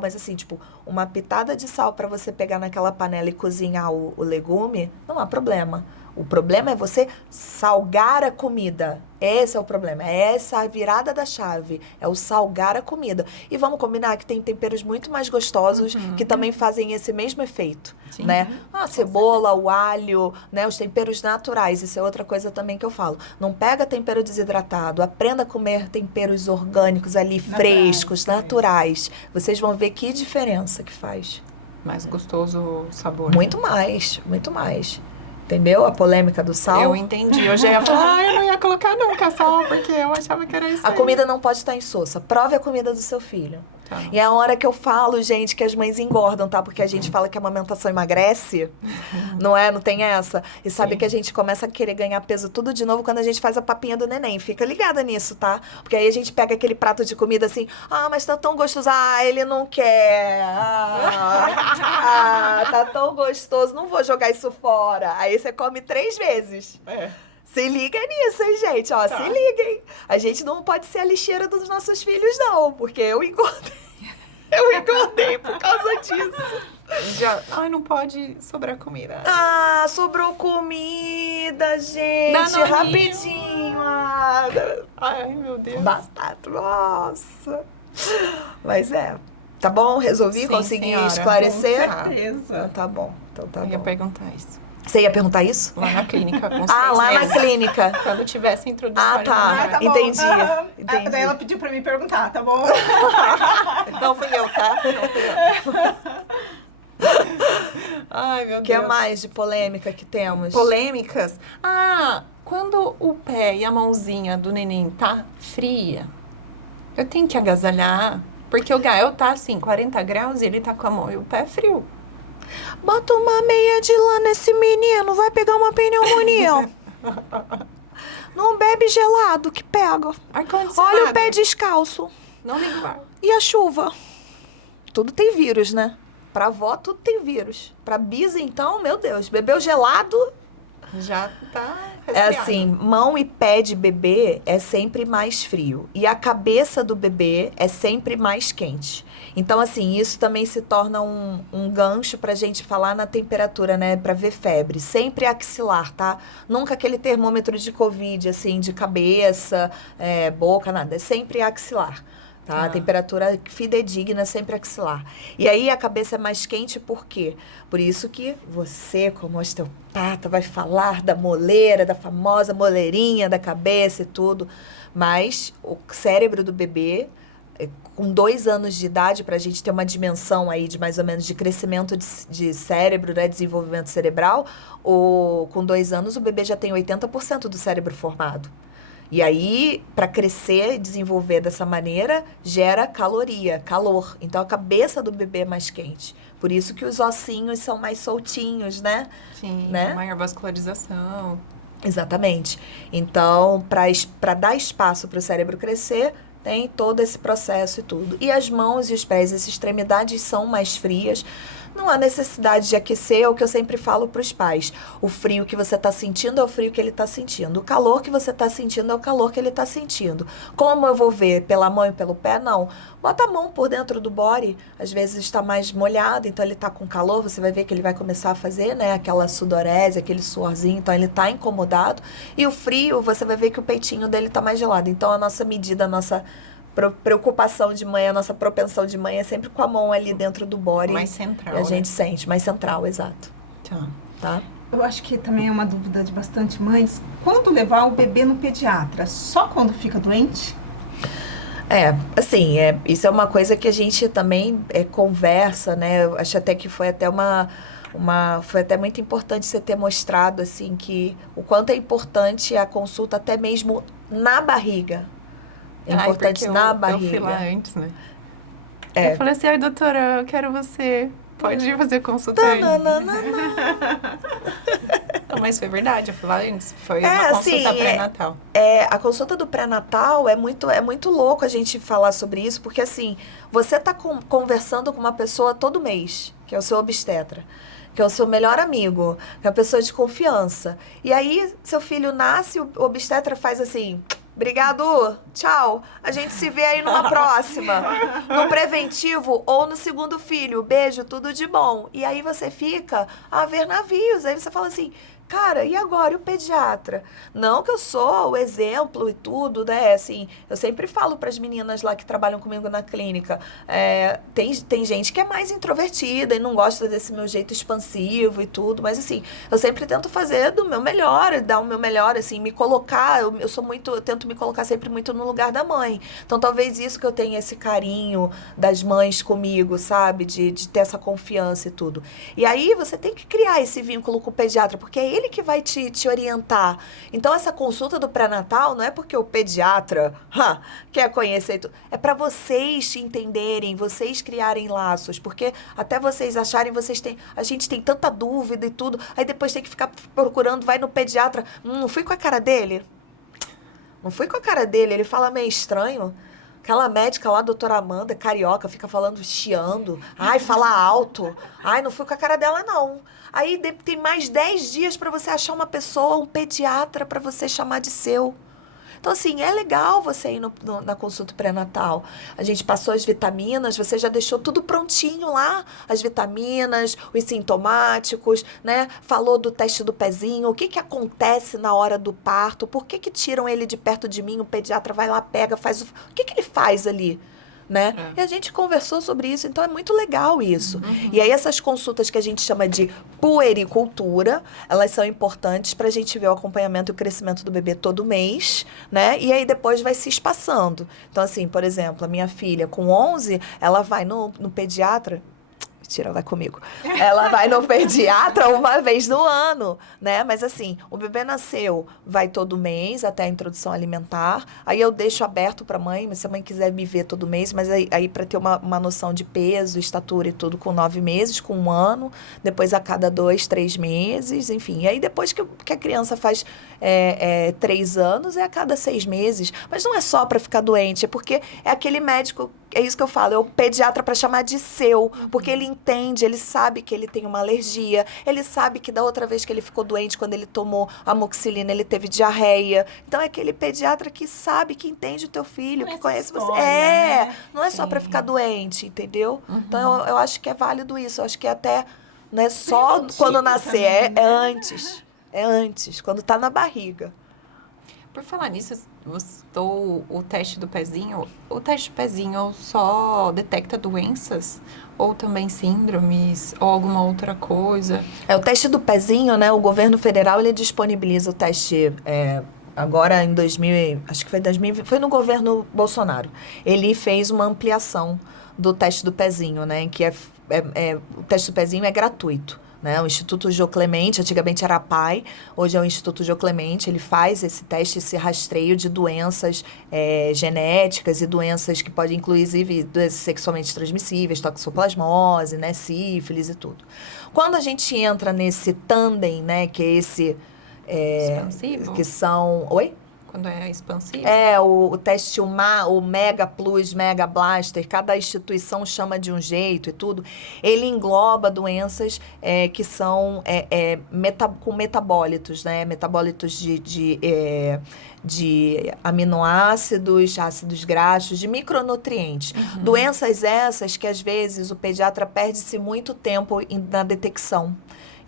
mas assim, tipo, uma pitada de sal para você pegar naquela panela e cozinhar o legume, não há problema. O problema é você salgar a comida. Esse é o problema. É essa a virada da chave. É o salgar a comida. E vamos combinar que tem temperos muito mais gostosos que também fazem esse mesmo efeito. Sim. Né? A cebola, o alho, né? Os temperos naturais. Isso é outra coisa também que eu falo. Não pega tempero desidratado. Aprenda a comer temperos orgânicos ali, frescos, naturais. Vocês vão ver que diferença que faz. Mais gostoso o sabor. Muito mais, muito mais. Entendeu? A polêmica do sal. Eu entendi. Eu já ia falar, eu não ia colocar nunca sal, porque eu achava que era isso. A comida não pode estar insossa. Prove a comida do seu filho. Tá. E é a hora que eu falo, gente, que as mães engordam, tá? Porque a gente fala que a amamentação emagrece. Não é? Não tem essa. E sabe que a gente começa a querer ganhar peso tudo de novo quando a gente faz a papinha do neném. Fica ligada nisso, tá? Porque aí a gente pega aquele prato de comida assim, mas tá tão gostoso. Ele não quer. Tá tão gostoso. Não vou jogar isso fora. Aí você come 3 vezes. Se liga nisso, hein, gente? Ó, se liguem. A gente não pode ser a lixeira dos nossos filhos, não. Porque eu engordei. Eu engordei por causa disso. Não pode sobrar comida. Sobrou comida, gente. Danoninho. Rapidinho. Ai, meu Deus. Batata, nossa. Mas tá bom? Resolvi? Sim, consegui senhora. esclarecer? Com certeza. Então tá bom. Então tá Eu ia bom. perguntar isso. Você ia perguntar isso? Lá na clínica, com 6 lá na meses. clínica. Quando tivesse introdução tá. alimentar. bom. Entendi. Entendi. Daí ela pediu pra mim perguntar, tá bom? Não fui eu, tá? Ai, meu O que Deus. mais de polêmica que temos? Polêmicas? Quando o pé e a mãozinha do neném tá fria, eu tenho que agasalhar, porque o Gael tá assim, 40 graus e ele tá com a mão e o pé frio. Bota uma meia de lã nesse menino, vai pegar uma pneumonia. Não bebe gelado que pega. Ar-condicionado. Olha o pé descalço. Não liga o ar. E a chuva? Tudo tem vírus, né? Pra avó, tudo tem vírus. Pra bisa, então, meu Deus, bebeu gelado. Já tá É resfriado. assim, mão e pé de bebê é sempre mais frio. E a cabeça do bebê é sempre mais quente. Então, assim, isso também se torna um gancho pra gente falar na temperatura, né? Pra ver febre. Sempre axilar, tá? Nunca aquele termômetro de Covid, assim, de cabeça, boca, nada. É sempre axilar. Tá? A temperatura fidedigna, sempre axilar. E aí a cabeça é mais quente por quê? Por isso que você, como osteopata, vai falar da moleira, da famosa moleirinha da cabeça e tudo. Mas o cérebro do bebê, com 2 anos de idade, para a gente ter uma dimensão aí de mais ou menos de crescimento de cérebro, né, desenvolvimento cerebral, com 2 anos o bebê já tem 80% do cérebro formado. E aí, para crescer e desenvolver dessa maneira, gera calor. Então, a cabeça do bebê é mais quente. Por isso que os ossinhos são mais soltinhos, né? Sim, Né? maior vascularização. Exatamente. Então, para dar espaço para o cérebro crescer, Tem todo esse processo e tudo. E as mãos e os pés, as extremidades são mais frias. Não há necessidade de aquecer, é o que eu sempre falo para os pais. O frio que você está sentindo é o frio que ele está sentindo. O calor que você está sentindo é o calor que ele está sentindo. Como eu vou ver? Pela mão e pelo pé? Não. Bota a mão por dentro do body, às vezes está mais molhado, então ele está com calor, você vai ver que ele vai começar a fazer, né, aquela sudorese, aquele suorzinho, então ele está incomodado. E o frio, você vai ver que o peitinho dele está mais gelado. Então a nossa medida, a nossa preocupação de mãe, a nossa propensão de mãe é sempre com a mão ali dentro do body. Mais central, E a gente sente, mais central, exato. Tá? Eu acho que também é uma dúvida de bastante mães. Quando levar o bebê no pediatra? Só quando fica doente? Assim, isso é uma coisa que a gente também conversa, né? Eu acho até que foi até foi até muito importante você ter mostrado, assim, que o quanto é importante a consulta até mesmo na barriga. É importante na barriga. Eu fui lá antes, né? Eu falei assim, doutora, eu quero você. Pode ir fazer consulta antes. Não, mas foi verdade, eu fui lá antes. Foi uma consulta pré-natal. A consulta do pré-natal é muito louco a gente falar sobre isso, porque assim, você tá conversando com uma pessoa todo mês, que é o seu obstetra, que é o seu melhor amigo, que é a pessoa de confiança. E aí, seu filho nasce, o obstetra faz assim... Obrigado, tchau. A gente se vê aí numa próxima. No preventivo ou no segundo filho. Beijo, tudo de bom. E aí você fica a ver navios. Aí você fala assim, cara, e agora? E o pediatra? Não que eu sou o exemplo e tudo, né? Assim, eu sempre falo para as meninas lá que trabalham comigo na clínica. Tem gente que é mais introvertida e não gosta desse meu jeito expansivo e tudo. Mas assim, eu sempre tento fazer do meu melhor, dar o meu melhor, assim, me colocar. Eu tento me colocar sempre muito no lugar da mãe. Então, talvez isso que eu tenha esse carinho das mães comigo, sabe? De ter essa confiança e tudo. E aí, você tem que criar esse vínculo com o pediatra, porque é ele que vai te orientar. Então, essa consulta do pré-natal não é porque o pediatra quer conhecer tudo. É para vocês entenderem, vocês criarem laços. Porque até vocês acharem, a gente tem tanta dúvida e tudo. Aí depois tem que ficar procurando, vai no pediatra. Não fui com a cara dele? Não fui com a cara dele, ele fala meio estranho. Aquela médica lá, doutora Amanda, carioca, fica falando, chiando. Ai, fala alto. Ai, não fui com a cara dela, não. Aí tem mais 10 dias para você achar uma pessoa, um pediatra, para você chamar de seu. Então, assim, é legal você ir na consulta pré-natal. A gente passou as vitaminas, você já deixou tudo prontinho lá. As vitaminas, os sintomáticos, né? Falou do teste do pezinho, o que acontece na hora do parto, por que tiram ele de perto de mim, o pediatra vai lá, pega, faz o que ele faz ali? Né? E a gente conversou sobre isso, então é muito legal isso. E aí essas consultas que a gente chama de puericultura, elas são importantes para a gente ver o acompanhamento e o crescimento do bebê todo mês, né? E aí depois vai se espaçando. Então assim, por exemplo, a minha filha com 11, ela vai no pediatra. Mentira, vai comigo. Ela vai no pediatra uma vez no ano, né? Mas assim, o bebê nasceu, vai todo mês até a introdução alimentar. Aí eu deixo aberto pra mãe, mas se a mãe quiser me ver todo mês, mas aí pra ter uma noção de peso, estatura e tudo, com 9 meses, com 1 ano, depois a cada 2, 3 meses, enfim. E aí depois que a criança faz 3 anos, é a cada 6 meses. Mas não é só pra ficar doente, é porque é aquele médico. É isso que eu falo, é o pediatra para chamar de seu, porque ele entende, ele sabe que ele tem uma alergia, ele sabe que da outra vez que ele ficou doente, quando ele tomou amoxicilina, ele teve diarreia. Então é aquele pediatra que sabe, que entende o teu filho, que conhece você. Né? Não é só para ficar doente, entendeu? Então eu acho que é válido isso, eu acho que até não é só quando nascer, também, é antes. É antes, quando tá na barriga. Por falar nisso, o teste do pezinho, o teste do pezinho só detecta doenças? Ou também síndromes? Ou alguma outra coisa? O teste do pezinho, né? O governo federal, ele disponibiliza o teste... agora em 2000, acho que foi 2000, foi no governo Bolsonaro. Ele fez uma ampliação do teste do pezinho, né? Que o teste do pezinho é gratuito. Né? O Instituto Jô Clemente, antigamente era a PAI, hoje é o Instituto Jô Clemente, ele faz esse teste, esse rastreio de doenças genéticas e doenças que podem, inclusive, doenças sexualmente transmissíveis, toxoplasmose, né? Sífilis e tudo. Quando a gente entra nesse tandem, né? Que é esse... Expansivo? Que são... Oi? Quando é expansivo? O teste o Mega Plus, Mega Blaster, cada instituição chama de um jeito e tudo. Ele engloba doenças que são com metabólitos, né? Metabólitos de aminoácidos, ácidos graxos, de micronutrientes. Doenças essas que, às vezes, o pediatra perde-se muito tempo na detecção.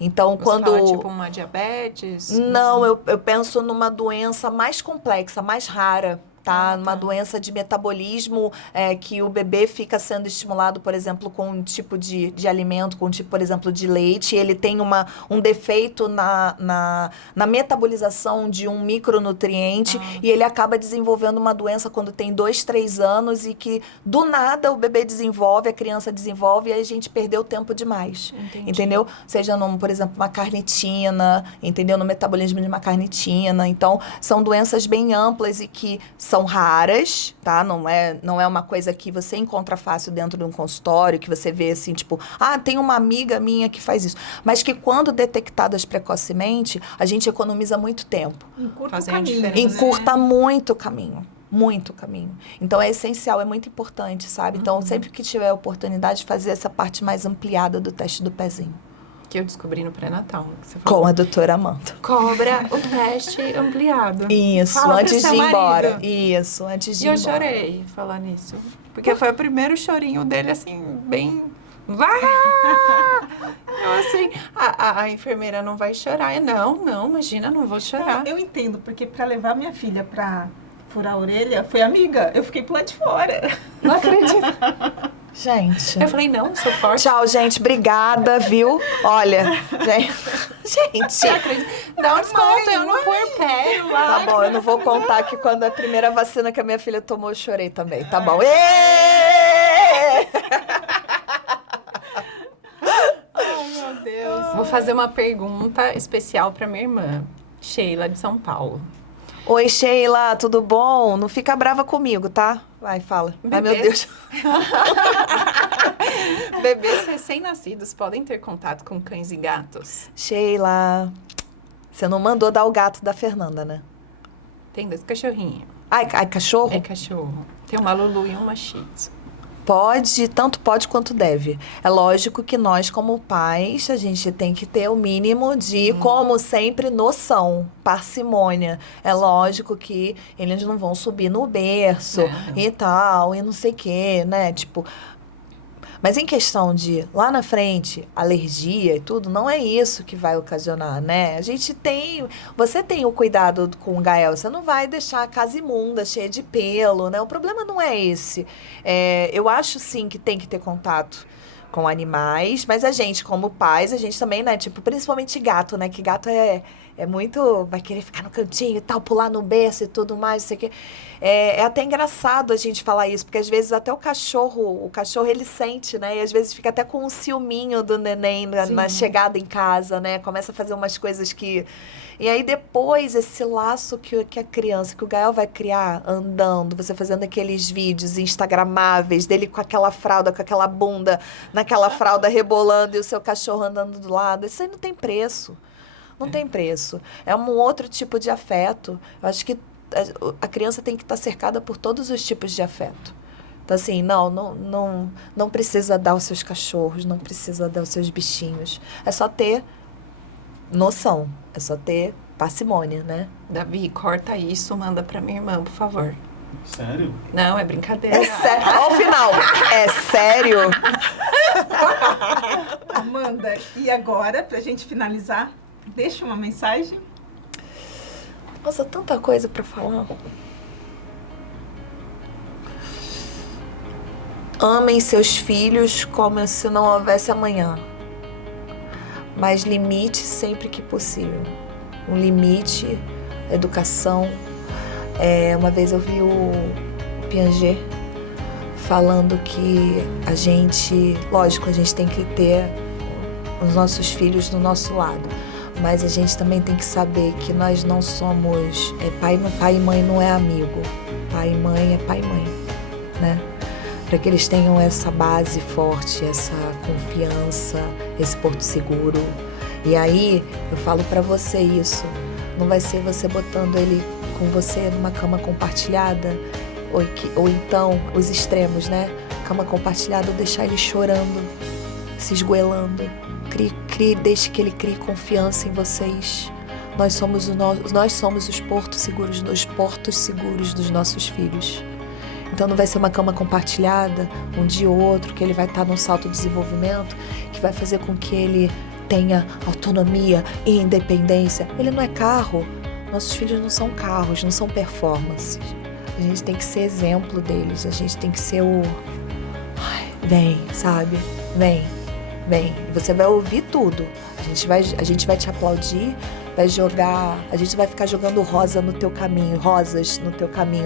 Então, Você fala, tipo uma diabetes? Não, eu penso numa doença mais complexa, mais rara. Tá? Uma doença de metabolismo que o bebê fica sendo estimulado, por exemplo, com um tipo de alimento, com um tipo, por exemplo, de leite. Ele tem um defeito na metabolização de um micronutriente e ele acaba desenvolvendo uma doença quando tem 2, 3 anos e que, do nada, o bebê desenvolve, a criança desenvolve e a gente perdeu tempo demais. Entendi. Entendeu? Seja, por exemplo, uma carnitina, entendeu? No metabolismo de uma carnitina. Então, são doenças bem amplas e que são raras, tá? Não é uma coisa que você encontra fácil dentro de um consultório, que você vê assim, tipo, tem uma amiga minha que faz isso. Mas que quando detectadas precocemente, a gente economiza muito tempo. Encurta Fazem o a caminho. diferença. Encurta muito o caminho. Muito caminho. Então, é essencial, é muito importante, sabe? Então, sempre que tiver a oportunidade, fazer essa parte mais ampliada do teste do pezinho. Que eu descobri no pré-natal. Que você falou. Com a doutora Amanda. Cobra o teste ampliado. Isso, Fala pro antes de seu ir marido. embora. Isso, antes de E ir eu embora. chorei falar nisso. Porque foi o primeiro chorinho dele, assim, bem... Vá! Eu, assim, a enfermeira não vai chorar. Não, imagina, não vou chorar. Eu entendo, porque para levar minha filha para furar a orelha, foi amiga. Eu fiquei pro lado de fora. Não acredito. Gente. Eu falei, não, sou forte. Tchau, gente. Obrigada, viu? Olha, gente. Dá um desconto, eu não puerpério lá. Tá bom, eu não vou contar que quando a primeira vacina que a minha filha tomou, eu chorei também. Tá bom. Ai, meu Deus. Vou fazer uma pergunta especial pra minha irmã, Sheila, de São Paulo. Oi, Sheila, tudo bom? Não fica brava comigo, tá? Vai, fala. Ai, meu Deus. Bebês recém-nascidos podem ter contato com cães e gatos? Sheila, você não mandou dar o gato da Fernanda, né? Tem 2 cachorrinhos. Ai, cachorro? É cachorro. Tem uma Lulu e uma Shih Tzu. Pode, tanto pode quanto deve. É lógico que nós, como pais, a gente tem que ter o mínimo de, como sempre, noção, parcimônia. É lógico que eles não vão subir no berço e tal, e não sei o quê, né? Tipo... Mas em questão de, lá na frente, alergia e tudo, não é isso que vai ocasionar, né? Você tem o cuidado com o Gael, você não vai deixar a casa imunda, cheia de pelo, né? O problema não é esse. Eu acho, sim, que tem que ter contato com animais, mas a gente, como pais, a gente também, né? Tipo, principalmente gato, né? Que gato é muito... Vai querer ficar no cantinho e tal, pular no berço e tudo mais, não sei o quê. É até engraçado a gente falar isso, porque às vezes até o cachorro ele sente, né? E às vezes fica até com um ciúminho do neném na chegada em casa, né? Começa a fazer umas coisas que... E aí depois, esse laço que a criança, que o Gael vai criar andando, você fazendo aqueles vídeos instagramáveis dele com aquela fralda, com aquela bunda, naquela fralda rebolando e o seu cachorro andando do lado, isso aí não tem preço. Não tem preço. É um outro tipo de afeto. Eu acho que a criança tem que estar cercada por todos os tipos de afeto. Então, assim, não precisa dar os seus cachorros, não precisa dar os seus bichinhos. É só ter noção, é só ter parcimônia, né? Davi, corta isso, manda pra minha irmã, por favor. Sério? Não, é brincadeira. É sério. Ao final, é sério? Amanda, e agora, pra gente finalizar, deixa uma mensagem. Nossa, tanta coisa pra falar. Amem seus filhos como se não houvesse amanhã. Mas limite sempre que possível. Um limite, educação. Uma vez eu vi o Piaget falando que a gente tem que ter os nossos filhos do nosso lado. Mas a gente também tem que saber que nós não somos... Pai e mãe não é amigo. Pai e mãe é pai e mãe, né? Para que eles tenham essa base forte, essa confiança, esse porto seguro. E aí, eu falo para você isso. Não vai ser você botando ele com você numa cama compartilhada, ou então os extremos, né? Cama compartilhada, ou deixar ele chorando, se esgoelando. Deixe que ele crie confiança em vocês. Nós somos os portos seguros dos nossos filhos. Então não vai ser uma cama compartilhada, um dia ou outro, que ele vai estar num salto de desenvolvimento, que vai fazer com que ele tenha autonomia e independência. Ele não é carro. Nossos filhos não são carros, não são performances. A gente tem que ser exemplo deles, a gente tem que ser o... Vem, sabe? Vem. Você vai ouvir tudo. A gente vai te aplaudir, a gente vai ficar jogando rosas no teu caminho,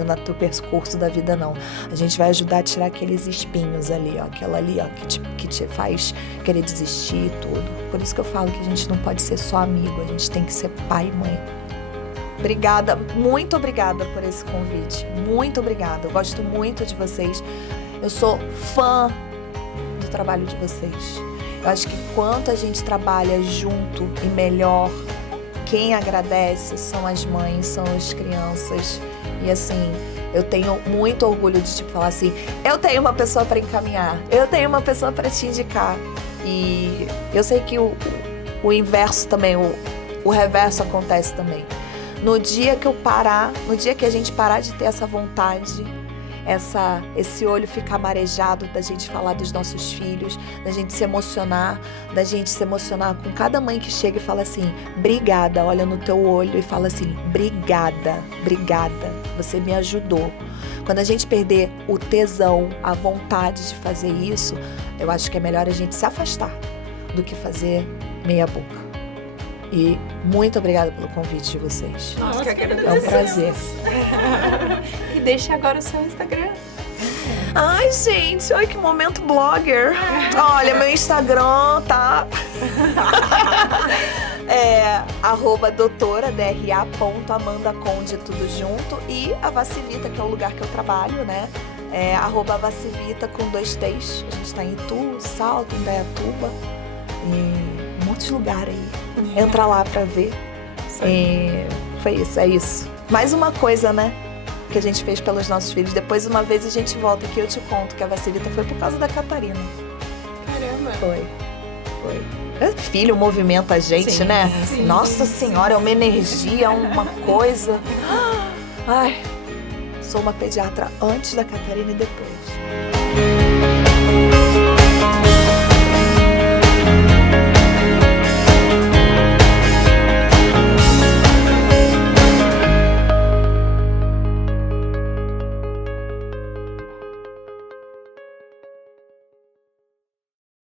no teu percurso da vida, não. A gente vai ajudar a tirar aqueles espinhos ali, ó, aquela ali, ó, que te faz querer desistir e tudo. Por isso que eu falo que a gente não pode ser só amigo, a gente tem que ser pai e mãe. Obrigada, muito obrigada por esse convite, muito obrigada. Eu gosto muito de vocês, eu sou fã do trabalho de vocês. Eu acho que quanto a gente trabalha junto e melhor, quem agradece são as mães, são as crianças. E assim, eu tenho muito orgulho de falar assim, eu tenho uma pessoa para encaminhar, eu tenho uma pessoa para te indicar. E eu sei que o inverso também, o reverso acontece também. No dia que a gente parar de ter essa vontade, esse olho ficar marejado da gente falar dos nossos filhos, da gente se emocionar com cada mãe que chega e fala assim, obrigada, olha no teu olho e fala assim, obrigada, você me ajudou. Quando a gente perder o tesão, a vontade de fazer isso, eu acho que é melhor a gente se afastar do que fazer meia boca. E muito obrigada pelo convite de vocês. Nossa, que é um prazer. E deixe agora o seu Instagram. Ai, gente, olha que momento blogger. Olha, meu Instagram tá... @doutora_DRA.amandaconde, tudo junto. E a Vacivita, que é o lugar que eu trabalho, né? @Vacivita com 2 T's. A gente tá em Itu, Salto, Indaiatuba. E muitos lugares aí. Entra lá pra ver. Foi isso, é isso. Mais uma coisa, né? Que a gente fez pelos nossos filhos. Depois, uma vez, a gente volta aqui, eu te conto que a Vacivita foi por causa da Catarina. Caramba! Foi. Filho movimenta a gente, sim, né? Sim, Nossa Senhora, é uma energia, é uma coisa. Ai, sou uma pediatra antes da Catarina e depois.